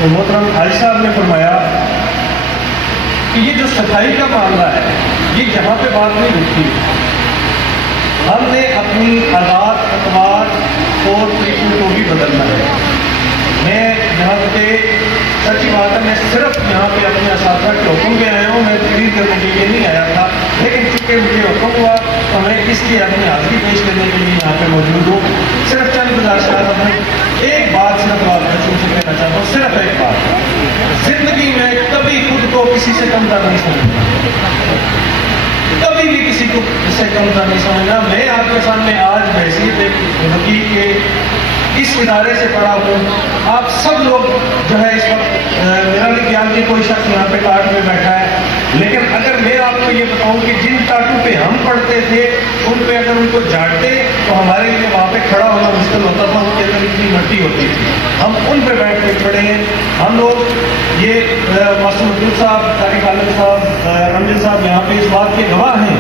मोहतरम हाजी साहब ने फरमाया कि ये जो सफाई का मामला है ये यहाँ पे बात नहीं रुकती। हमने अपनी आदात अतवार और तरीकों को भी बदलना है। मैं यहाँ पे सच्ची बात है, मैं सिर्फ यहाँ पे अपने असातिज़ा के हुक्म पे आया हूँ, मैं तकरीर करने के लिए नहीं आया था। लेकिन चूँकि मुझे हुक्म हुआ तो मैं इसलिए अपनी हाजिरी पेश करने के लिए यहाँ पे मौजूद हूँ। सिर्फ चंद गुजारिशात अपने एक बात सिर्फ आप बच्चों से कहना चाहता हूँ, सिर्फ एक बात, जिंदगी में कभी खुद को किसी से कमतर नहीं समझना, कभी भी किसी को इससे कमतर नहीं समझना। मैं आपके सामने आज हैसियत एक वकील के इस इदारे से पढ़ा हूँ। आप सब लोग जो है इस वक्त मेरा नहीं ख्याल कि कोई शख्स यहाँ पे टाट में बैठा है, लेकिन अगर मैं आपको ये बताऊँ कि जिन टाटों पे हम पढ़ते थे उन पे अगर उनको झाड़ते तो हमारे लिए वहाँ पे खड़ा होना मुश्किल होता था, उनके अंदर इतनी मट्टी होती थी। हम उन पे बैठ के पढ़े हैं। हम लोग ये मासूम अब्दुल साहब, तारिक आलम साहब, अमजद साहब यहाँ पे इस बात के गवाह हैं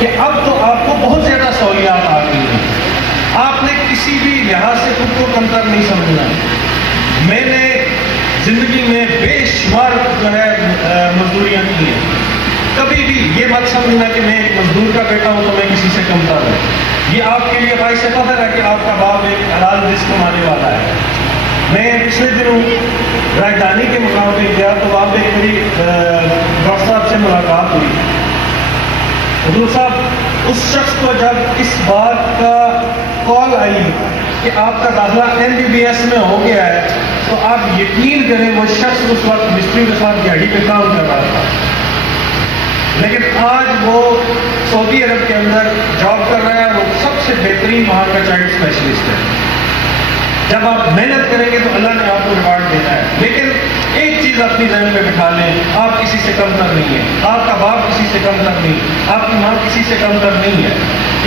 कि अब तो आपको बहुत ज़्यादा सहूलियात आ गई हैं। आपने किसी भी लिहाज से खुद को कमतर नहीं समझना। मैंने ज़िंदगी में बेशुमार जो है मजदूरियाँ की हैं। कभी भी ये मत समझना कि मैं एक मजदूर का बेटा हूँ तो मैं किसी से कमतर हूँ। ये आपके लिए बाइस फख्र है कि आपका बाप एक हलाल रिज़्क़ कमाने वाला है। मैं पिछले दिनों राजधानी के मुकाम पर गया तो वहाँ पे मेरी डॉक्टर साहब से मुलाकात हुई। हुजूर साहब उस शख्स को जब इस बात का कॉल आई कि आपका दाखिला MBBS में हो गया है, तो आप यकीन करें वो शख्स उस वक्त मिस्त्री के साथ दिहाड़ी पे काम कर रहा था, लेकिन आज वो सऊदी अरब के अंदर जॉब कर रहा है। वो सबसे बेहतरीन वहाँ का चाइल्ड स्पेशलिस्ट है। जब आप मेहनत करेंगे तो अल्लाह ने आपको रिवार्ड देना है। लेकिन एक चीज़ अपनी जहन में बिठा लें, आप किसी से कमतर नहीं है, आपका बाप किसी से कमतर नहीं, आपकी माँ किसी से कमतर नहीं है।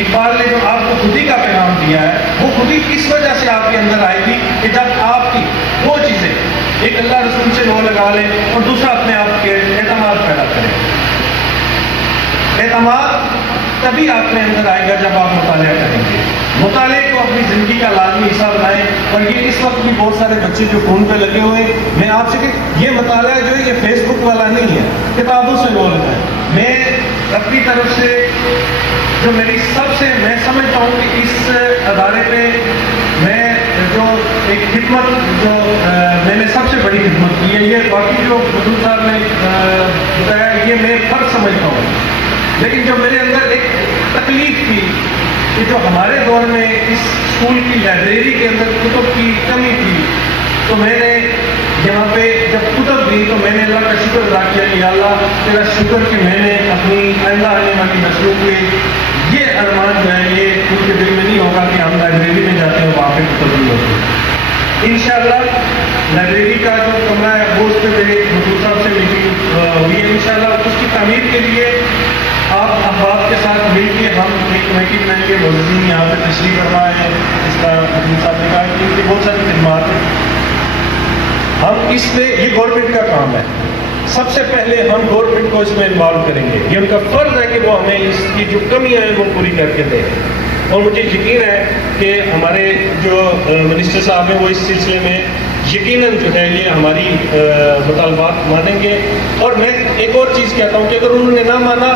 इकबाल ने जो आपको खुदी का पैगाम दिया है वो खुदी इस वजह से आपके अंदर आएगी कि जब आपकी वो चीज़ें एक अल्लाह रसूल से वो लगा लें और दूसरा अपने आप के एतमाद पैदा करें। एतमाद तभी आपके अंदर आएगा जब आप मुतालिया करेंगे। मुताले को अपनी ज़िंदगी का लाजमी हिस्सा बनाएं। और ये इस वक्त भी बहुत सारे बच्चे जो फ़ोन पे लगे हुए हैं, मैं आपसे कि ये मुताला जो है ये फेसबुक वाला नहीं है, किताबों से वो है। मैं अपनी तरफ से जो मेरी सबसे मैं समझता हूँ कि इस अदारे पे मैं जो एक खिदमत जो मैंने सबसे बड़ी खिदमत की है, ये बाकी जो बदूर साहब ने बताया ये मैं फ़र्क समझता हूँ, लेकिन जो मेरे अंदर एक तकलीफ थी कि जो हमारे दौर में इस स्कूल की लाइब्रेरी के अंदर कुतुब की कमी थी, तो मैंने यहाँ पे जब कुतुब दी तो मैंने अल्लाह का शुक्र अदा किया कि अल्लाह तेरा शुक्र कि मैंने अपनी आइंदा आने वाली नस्लों के ये अरमान जो है ये उनके दिल में नहीं होगा कि हम लाइब्रेरी में जाते हैं वहाँ पे कुतुब नहीं होती। इंशाअल्लाह लाइब्रेरी का जो कमरा है वो उस पर मेरे हुजूर साहब से मीटिंग हुई है। इंशाअल्लाह उसकी तामीर के लिए आप अहबाब के साथ मिलकर हम एक कमेटी बनाएंगे। मुअज़्ज़िज़ीन यहाँ पे तशरीफ़ फरमा है, इसका हुजूर साहब ने कहा कि इनकी बहुत सारी खिदमात हैं। हम इसमें ये गवर्नमेंट का काम है, सबसे पहले हम गवर्नमेंट को इसमें इन्वॉल्व करेंगे। ये उनका फ़र्ज़ है कि वो हमें इसकी जो कमियाँ हैं वो पूरी करके दें। और मुझे यकीन है कि हमारे जो मिनिस्टर साहब हैं वो इस सिलसिले में यकीनन जो है ये हमारी मुतालबात मानेंगे। और मैं एक और चीज़ कहता हूँ कि अगर उन्होंने ना माना,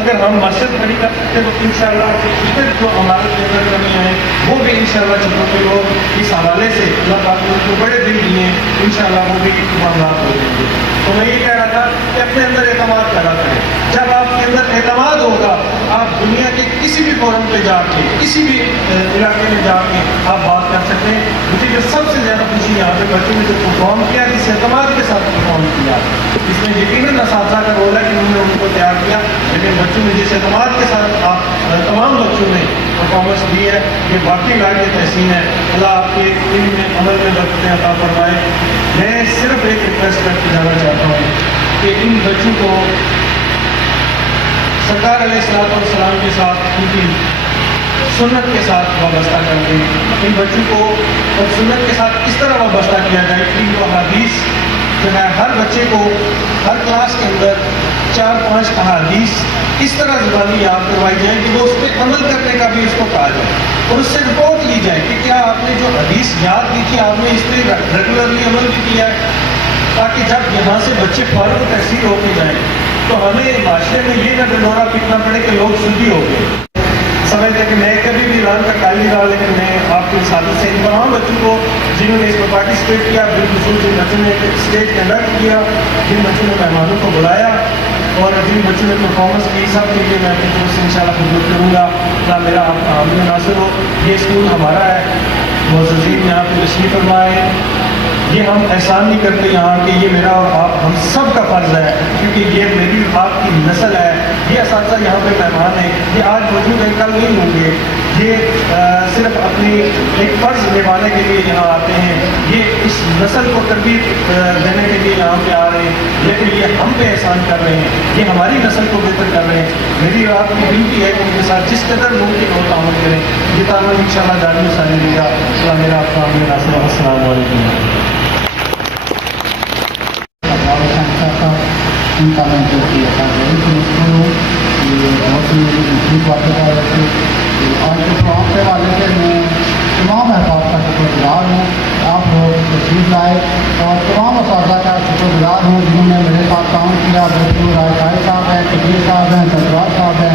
अगर हम मस्जिद खड़ी कर सकते हैं तो इंशाअल्लाह फिर जो हमारे अंदर कमियाँ हैं वो भी इंशाअल्लाह चीज़ों के लोग इस हवाले से अल्लाह पाक ने उनको बड़े दिन दिए हैं, इंशाअल्लाह वो भी मामलात हो जाएंगे। तो मैं ये कह रहा था कि अपने अंदर एतमाद पैदा करें। जब आपके अंदर एतमाद होगा, आप दुनिया के किसी भी फोरम पे जाके किसी भी इलाके में जाके आप बात कर सकते हैं। मुझे जो सबसे ज़्यादा खुशी यहाँ पे बच्चों ने जो परफॉर्म किया, जिस एतमाद के साथ परफॉर्म किया, इसमें यकीनन असातिज़ा का रोल है कि उन्होंने उनको तैयार किया, लेकिन बच्चों ने जिस एतमाद के साथ आप तमाम बच्चों ने परफॉर्मेंस दी है ये वाकई लायक तहसीन है। अल्लाह आपके इनमें अमल में बरकतें अता फरमाए। मैं सिर्फ एक रिक्वेस्ट करके जाना चाहता हूँ कि इन बच्चों को सरकार अलैहिस्सलाम के साथ उनकी सुन्नत के साथ वाबस्ता कर दें। इन बच्चों को और सुन्नत के साथ इस तरह वाबस्ता किया जाए कि इनको हदीस जो है हर बच्चे को हर क्लास के अंदर 4-5 अहादीस इस तरह ज़ुबानी याद करवाई जाए कि वो उस पर अमल करने का भी उसको कहा जाए और उससे रिपोर्ट ली जाए कि क्या आपने जो हदीस याद की थी आपने इस पर रेगुलरली अमल भी किया है, ताकि जब यहाँ से बच्चे फ़ौरन तहसील होके जाएँ तो हमें माशरे में ये न डंडोरा पीटना पड़े कि लोग सुधी हो गए। समझते हैं कि मैं कभी भी ईरान का काली रहा, लेकिन मैं आपके साथ से इन तमाम बच्चों को जिन्होंने इसमें पार्टिसिपेट किया, बिल्कुल जिन बच्चों ने स्टेज कंडक्ट किया, जिन बच्चों ने मेहमानों को बुलाया और जिन बच्चों ने परफॉर्मेंस की, सब के लिए मैं अपनी तरफ से इंशाल्लाह खिदमत करूँगा। अल्लाह मेरा आप आमीन नासिर हो। ये स्कूल हमारा है, मुअज़्ज़िज़ीन यहाँ पे तशरीफ़ फरमाए। ये हम एहसान नहीं करते यहाँ कि ये मेरा और आप हम सब का फ़र्ज़ है, क्योंकि ये मेरी आपकी नस्ल है। ये असातिज़ा यहाँ पे मेहमान है, ये आज मौजूद है, कल नहीं होंगे। ये सिर्फ अपनी एक फ़र्ज़ निभाने के लिए यहाँ आते हैं, ये इस नस्ल को तरबियत देने के लिए यहाँ पे आ रहे हैं, लेकिन ये हम पे एहसान कर रहे हैं, ये हमारी नस्ल को बेहतर कर रहे हैं। मेरी और आपकी विनती है कि उनके साथ जिस कदर मुमकिन हो तामुल करें। ये तामुल इंशाअल्लाह जाने सारी देगा। अल्लाह मेरा आपका आमीन नासिर। अस्सलामु अलैकुम। उनका मैं जो किया था जरूर समझता हूँ ये बहुत ही मुश्किल बातें कर रहे थे। तो आज के प्रोग्राम के वाले से मैं तमाम अहबाब का शुक्रगुजार हूँ, आप लोग तशरीफ़ लाए और तमाम असातिज़ा का शुक्रगुजार हूँ जिन्होंने मेरे साथ काम किया। बिल्कुल राय साहब हैं, कबीर साहब हैं, सरदार साहब हैं,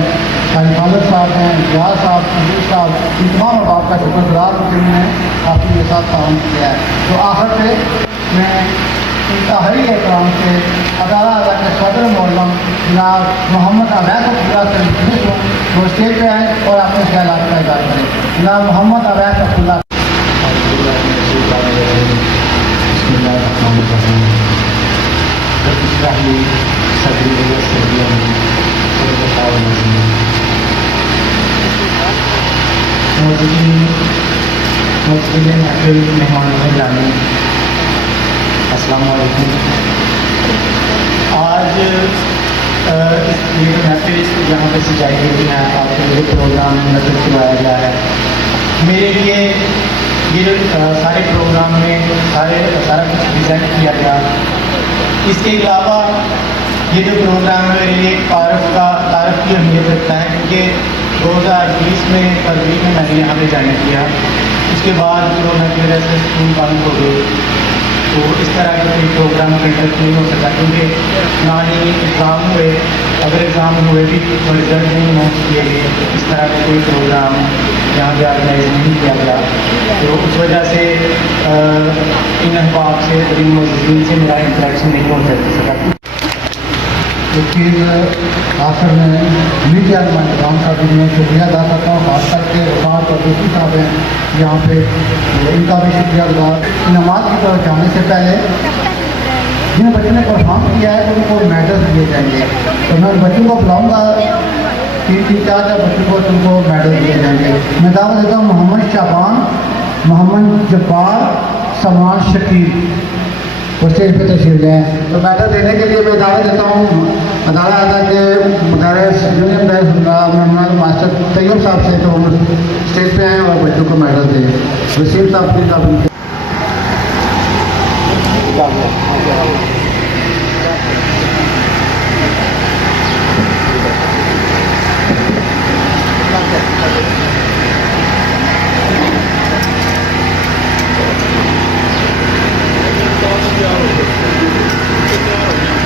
शाही खालिद साहब हैं, रियाज साहब, कबीर साहब, इन तमाम अहबाब का शुक्रगुजार हूँ जिन्होंने काफ़ी मेरे साथ काम किया है। तो आखिर पे मैं इंतहाई एहतराम से अदारा अदा के सदर मौलम जनाब मोहम्मद अवैध अब्दुल्ला से वो स्टेज पे आए और अपने ख्याल का इजहार करें। जनाब मोहम्मद अवैध अब्दुल्ला। अस्सलाम वालेकुम। आज ये महफिल यहाँ पे सजाई गई है, आपके लिए प्रोग्राम नजर करवाया गया है। मेरे लिए ये जो सारे प्रोग्राम में सारा कुछ प्रेजेंट किया गया, इसके अलावा ये जो प्रोग्राम है मेरे लिए तारफ़ की अहमियत रखता है, क्योंकि 2020 में फरवरी में मैंने यहाँ पे ज्वाइन किया। उसके बाद कोरोना की वजह से स्कूल बंद हो गए, तो इस तरह के कोई प्रोग्राम कंडक्ट नहीं हो सका, क्योंकि ना ही एग्ज़ाम हुए, अगर एग्ज़ाम हुए भी तो रिजल्ट नहीं अनाउंस किए गए, तो इस तरह का कोई प्रोग्राम यहाँ पे ऑर्गेनाइज नहीं किया गया। तो उस वजह से इन अहबाब से इन मौजूदीन से मेरा इंटरेक्शन नहीं हो सका। तो फिर आखिर में मीडिया नुमाइंदान का भी मैं शुक्रिया अदा करता हूँ, खास करके वकार और दूसरी साहब हैं यहाँ पे, इनका भी शुक्रिया गुजार। नमाज की तरफ जाने से पहले जिन बच्चों ने परफॉर्म किया है तो उनको मेडल दिए जाएंगे। तो मैं बच्चों को बुलाऊँगा, 3-4 बच्चों को तुमको मेडल दिए जाएंगे। मैं दावा देता हूँ मोहम्मद शाबान, मोहम्मद जब्बार, सलमान शकील वो स्टेज पर तशरीफ लें। तो मेडल देने के लिए मैं दावा देता हूँ अदारा अदा के मुदर्रिस यूनियन मोहम्मद मास्टर तैयब साहब से, तो हम स्टेज पे आएँ और बच्चों को मेडल दें। वसीम साहब प्लीज आप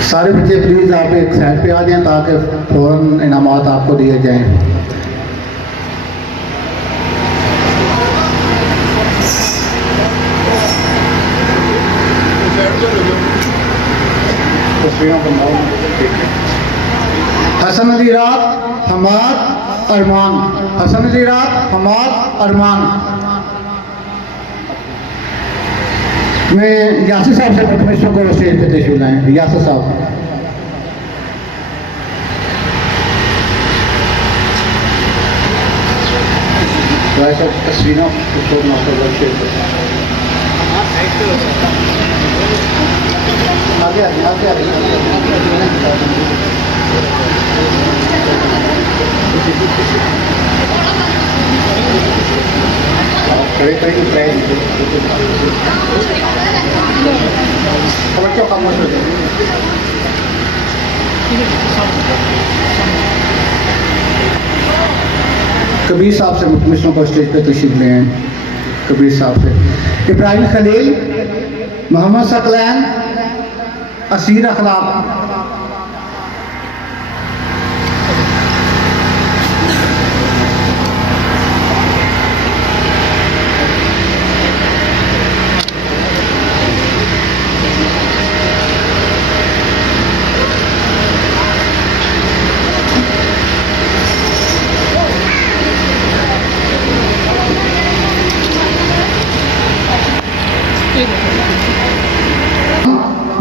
सारे बच्चे प्लीज़ आप एक साइड पे आ जाएं ताकि फ़ौरन इनामात आपको दिए जाएं। हसन अली रात, हमाद, अरमान। हसन अली रात, हमाद, अरमान। मैं यासिर साहब से परमिशन को स्टेज पे तशरीफ लाएं। यासिर साहब। तस्वीरों खड़े बच्चों का कबीर साहब से मिसरों को स्टेज पे तशरीफ ले आए। कबीर साहब से इब्राहिम खलील, मोहम्मद सकलैन, असीर अखलाक।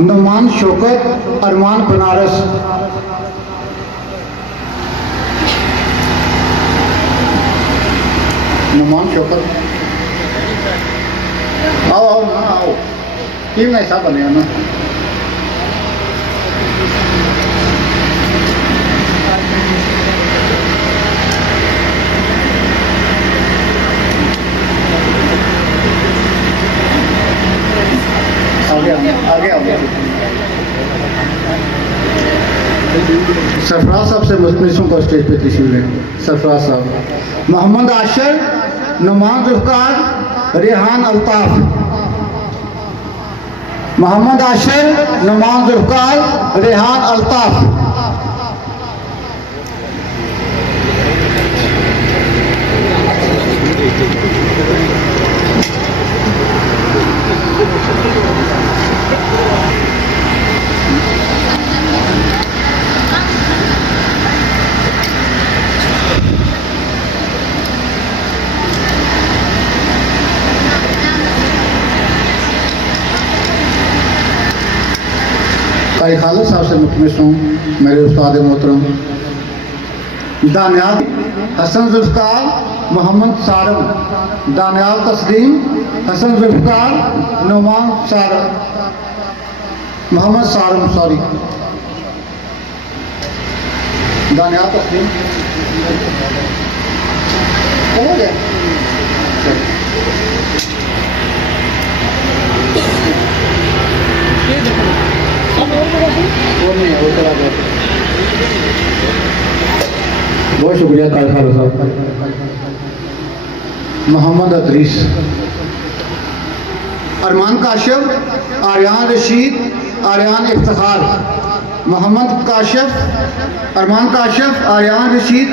नुमान शौकत, अरमान बनारस। नुमान शौकत आओ आओ ना आओ, टीम में ऐसा बने ना। आगे आगे सरफराज साहब से मुस्लिम को स्टेज पे तशरीफ लें। सरफराज साहब। मोहम्मद आशर, नुमान जुल्फकार, रेहान अल्ताफ। मोहम्मद आशर, नुमान जुल्फकार, रेहान अल्ताफ। कारी खालिद साहब से मुतमिस हूँ, मेरे उस्ताद मोहतरम दानियाल हसन जुल्फ़िकार मोहम्मद सारम, दानियाल तस्लीम हसन जुल्फ़िकार नुमान सारम, मोहम्मद सारम सॉरी दानियाल तस्लीम हो गया। बहुत शुक्रिया कारी खालिद साहब। मोहम्मद अदरीस, अरमान काशिफ, आर्यान रशीद, आर्यान इफ्तिखार, मोहम्मद काशिफ, अरमान काशिफ, आर्यान रशीद,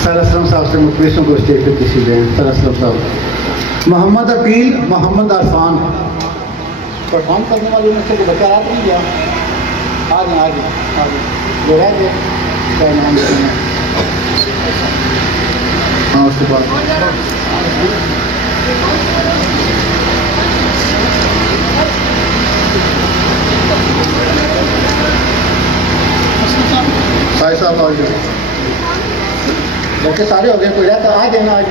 सरअसलम साहब से मुतमिसों को स्टेज पर किसी दें। सरअसलम साहब, मोहम्मद अकील, मोहम्मद अरफान, परफॉर्म करने वाले में से बच्चा रात नहीं गया, आ जाए जो रह गए क्या नाम लेते हैं। हाँ उसके बाद साहिब साहब आ जाए, बच्चे सारे हो गए, कोई रहता आ जाना आज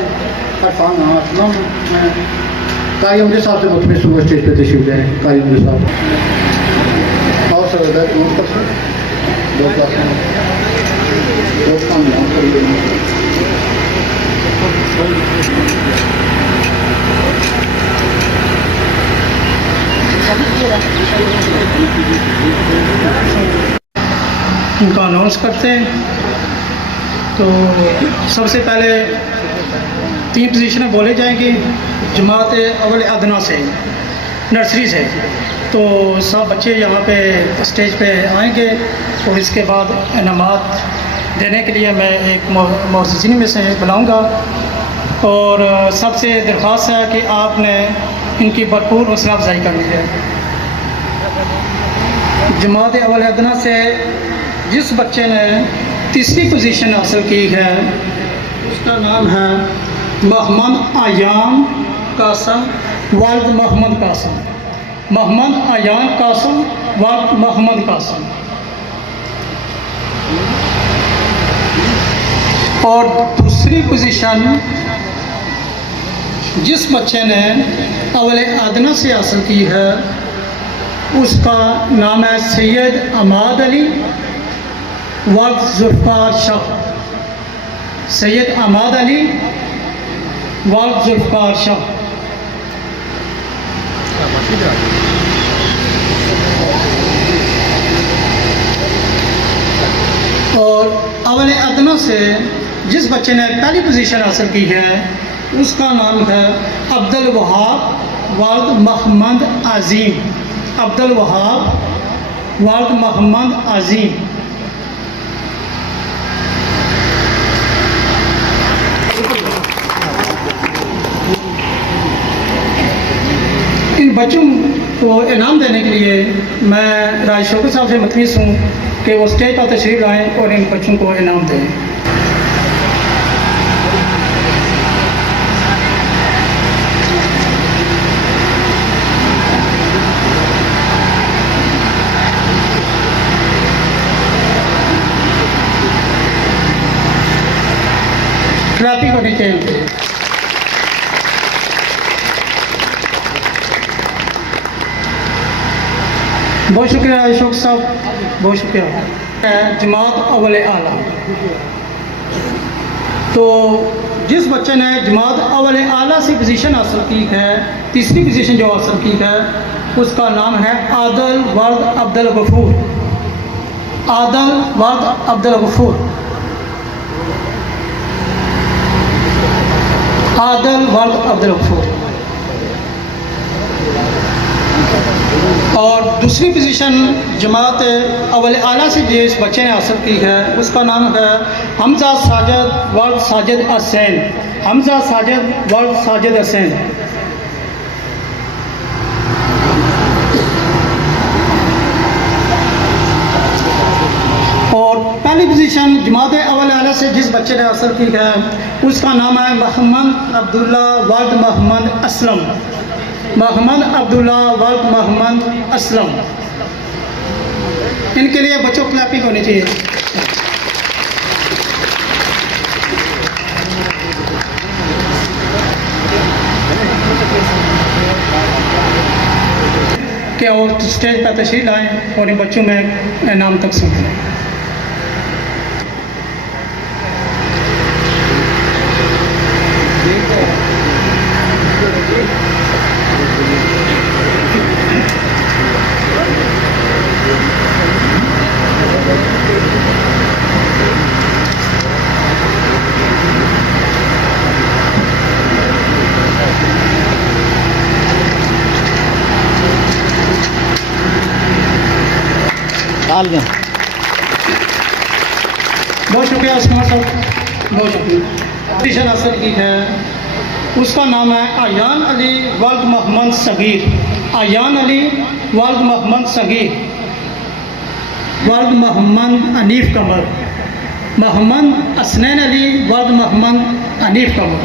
अरफान। हाँ सुना मैं कारी उमर साहब से मुतमिस हूँ, स्टेज पर तशरीफ ले कारी उमर साहब। और सर दो क्लास दो काम करिए। उनका अनाउंस करते हैं। तो सबसे पहले 3 पोजीशनें बोले जाएंगी जमात अव्वल अदना से, नर्सरी से। तो सब बच्चे यहाँ पे स्टेज पे आएंगे और इसके बाद इनामात देने के लिए मैं एक मौजूदीन में से बुलाऊँगा और सबसे दरख्वास्त है कि आपने इनकी भरपूर हौसला अफजाई करनी है। जमात अव्वल अदना से जिस बच्चे ने तीसरी पोजीशन हासिल की है उसका नाम है मोहम्मद आयान कासम वालिद मोहम्मद कासम, मोहम्मद आयान कासम वालिद मोहम्मद कासम। और दूसरी पोजीशन जिस बच्चे ने अव्वल अदना से हासिल की है उसका नाम है सैयद अमाद अली वालिद जुल्फ़िकार शाह, सैयद अमाद अली वालिद जुल्फ़िकार शाह। और अव्वल अदना से जिस बच्चे ने पहली पोजीशन हासिल की है उसका नाम है अब्दुल वहाब वालिद मोहम्मद अजीम, अब्दुल वहाब वालिद मोहम्मद अजीम। इन बच्चों को इनाम देने के लिए मैं राज शौकत साहब से मुतमिस हूँ कि वो स्टेज पर तशरीफ लाएँ और इन बच्चों को इनाम दें। ट्रैफिक होनी चाहिए। बहुत शुक्रिया अशोक साहब, बहुत शुक्रिया। जमात अव्वल आला, तो जिस बच्चे ने जमात अव्वल आला से पोजीशन हासिल की है, तीसरी पोजीशन जो हासिल की है उसका नाम है आदल वालिद अब्दुल गफूर, आदल वालिद अब्दुल गफूर, आदल वालिद अब्दुल गफूर। और दूसरी पोजीशन जमात अव्वल आला से जिस बच्चे ने हासिल की है उसका नाम है हमजा साजिद वर्ल्ड साजिद हसैन। हमजा साजिद वर्ल्ड साजिद हसैन। और पहली पोजीशन जमात अव्वल आला से जिस बच्चे ने हासिल की है उसका नाम है मोहम्मद अब्दुल्ला वर्ल्ड मोहम्मद असलम। मोहम्मद अब्दुल्ला वर्ल्ड मोहम्मद असलम। इनके लिए बच्चों क्लैपिंग होनी चाहिए। क्या वो स्टेज पर तशरीफ लाएं और इन बच्चों में इनाम तकसीम करें। बहुत शुक्रिया उस्मान साहब, बहुत शुक्रिया। पोजीशन हासिल की है उसका नाम है आयान अली वर्ल्ड मोहम्मद सगीर। आयान अली वर्ल्ड मोहम्मद सगीर। वर्ल्ड मोहम्मद अनीफ कमर। मोहम्मद असनैन अली वर्ल्ड मोहम्मद अनीफ कमर।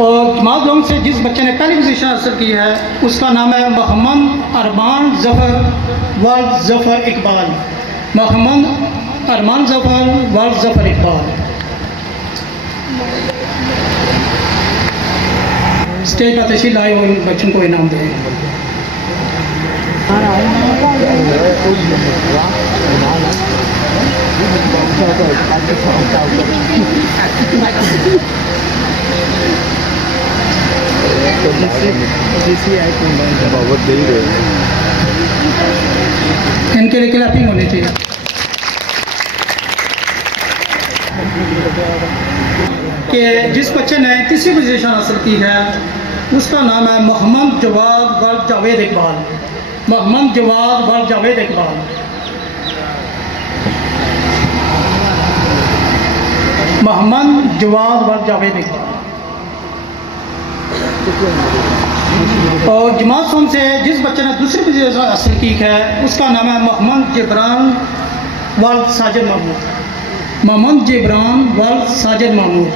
और जमात लोगों से जिस बच्चे ने पहली पोजीशन हासिल की है उसका नाम है मोहम्मद अरमान जफर वर्ल्ड जफर इकबाल। मोहम्मद अरमान जफर वर्ल्ड जफर इकबाल। स्टेज पर तशरीफ लाए और बच्चों को इनाम दें। इनके लिए क्लैपिंग होनी चाहिए। कि जिस बच्चे ने तीसरी पोजीशन हासिल की है उसका नाम है मोहम्मद जवाद वर्ल्ड जावेद इकबाल। मोहम्मद जवाद वर्ल्ड जावेद इकबाल। मोहम्मद जवाद वर्ल्ड जावेद इकबाल। और जमात सोम से जिस बच्चे ने दूसरी पोजीशन हासिल की है उसका नाम है मोहम्मद जिब्रान वर्ल्ड साजिद महमूद। मोहम्मद जिब्रान वर्ल्ड साजिद महमूद।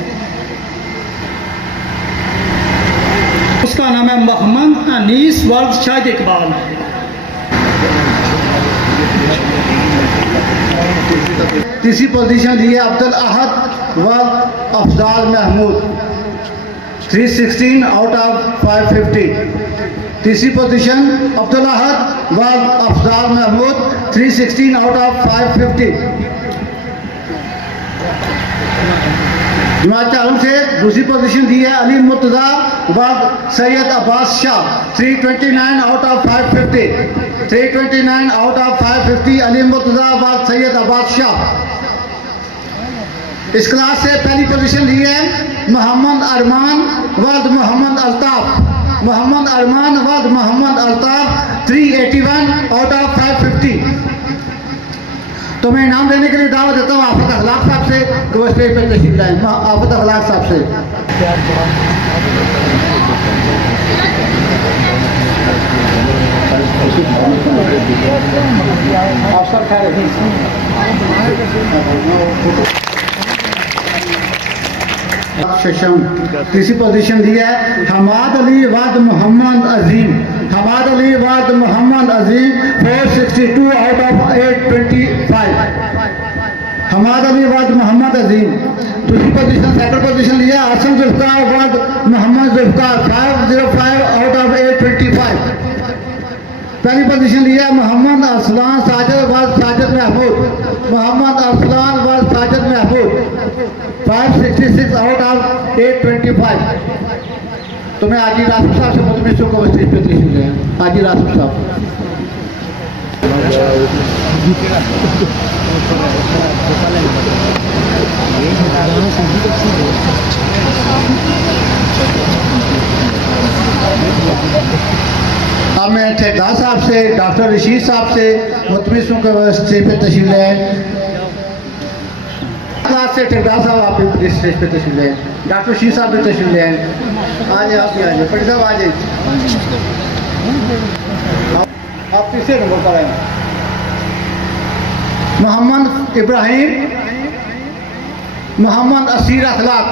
उसका नाम है मोहम्मद अनीस वर्ल्ड शाहिद इकबाल। तीसरी पोजीशन ली है अब्दुल अहद वर्ल्ड अफजाल महमूद 316 आउट ऑफ 550। तीसरी पोजीशन अब्दुल अहद वर्ल्ड अफजाल महमूद 316 आउट ऑफ 550। जमात आलम से दूसरी पोजीशन दी है अली मुर्तजा वर्ल्ड Syed Abbas Shah 329 out of 550। 329 out of 550 Ali Murtaza वर्ल्ड सैयद अब्बास शाह। इस क्लास से पहली पोजीशन ली है मोहम्मद अरमान वर्ल्ड मोहम्मद अल्ताफ। मोहम्मद अरमान वर्ल्ड मोहम्मद अल्ताफ 381 आउट ऑफ 550। तो मैं इनाम देने के लिए दावत देता हूँ आफत अखलाक साहब से कि वो स्टेज पर तशरीफ लाएं। आफत अखलाक साहब से। सेशन तीसरी पोजीशन दी है हमाद अली वाद मोहम्मद अजीम। हमाद अली वाद मोहम्मद अजीम 462 आउट ऑफ 825। हमाद अली वाद मोहम्मद अजीम। दूसरी पोजीशन सेकंड पोजीशन लिया आसम जुल्फकार वाद मोहम्मद जुल्फकार 505 आउट ऑफ 825। पहली पोजीशन लिया मोहम्मद अरसलान साजिद वाद साजिद महमूद। मोहम्मद अरसलान वाद साजिद महमूद 566 आउट ऑफ 825। तो मैं आजी रासिफ साहब से मुतमिस को स्टेज पे तशरीफ ले आजी रासिफ साहब। अब मैं ठेकेदार साहब से, डॉक्टर रशीद साहब से मुतमिस हूँ कि वह स्टेज पे तशरीफ लें। क्लास से ठेकेदार साहब आप भी स्टेज पे तशरीफ लें, डॉक्टर रशीद साहब भी तशरीफ लें। आज आप भी आ जाए, पटी साहब आ जाए। आप तीसरे नंबर पर आए। मोहम्मद इब्राहिम, मोहम्मद असीर अखलाक,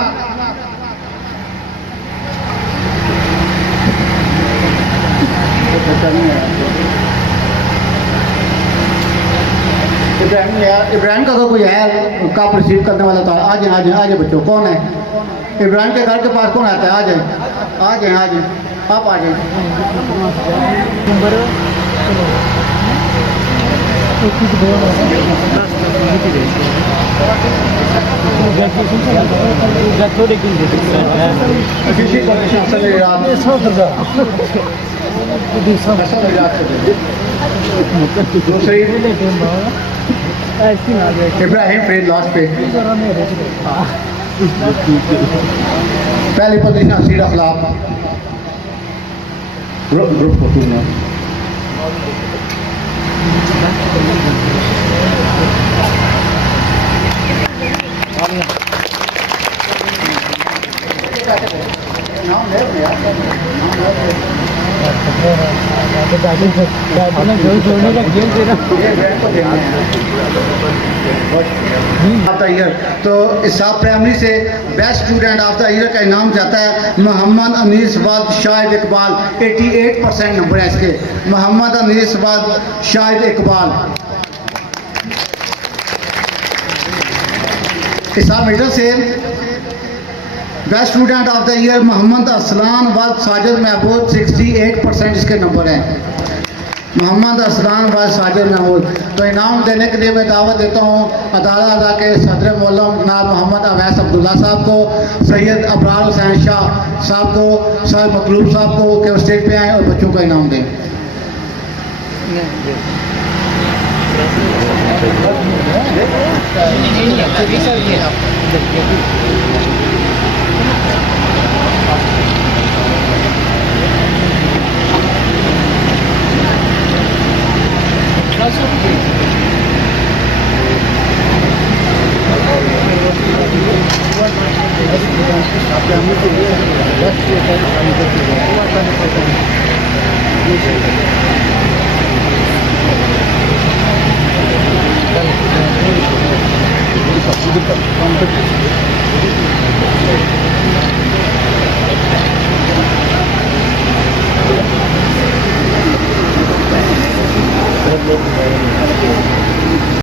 इब्राहिम का कोई है कप रिसीव करने वाला था? आ जाए, आ जाए, आ जाए बच्चों। कौन है इब्राहिम के घर के पास? कौन आता है? आ जाए, आ जाए, आ जाए, आप आ जाए। इब्राहिम फरीद लास्ट पे। पहली पोजीशन असीर अखलाक। ग्रुप फोटो में तो इसाब प्राइमरी से best student of the year का इनाम जाता है मोहम्मद अनीस वाद शाहिद इकबाल। 88% नंबर है इसके। मोहम्मद अनीस वाद शाहिद इकबाल। इसाब मिडल से best student of the year Mohammad Aslan वाद साजिद महबूब। 68% इसके नंबर हैं। मोहम्मद असलान वाद साजिद महबूब। तो इनाम देने के लिए मैं दावत देता हूँ अदालत अदा के सदर मौलम जनाब मोहम्मद अवैस अब्दुल्ला साहब को, सैयद अबरार हुसैन शाह साहब को, सर मतलूब साहब को कि वो स्टेज पे आएँ और बच्चों का इनाम दें।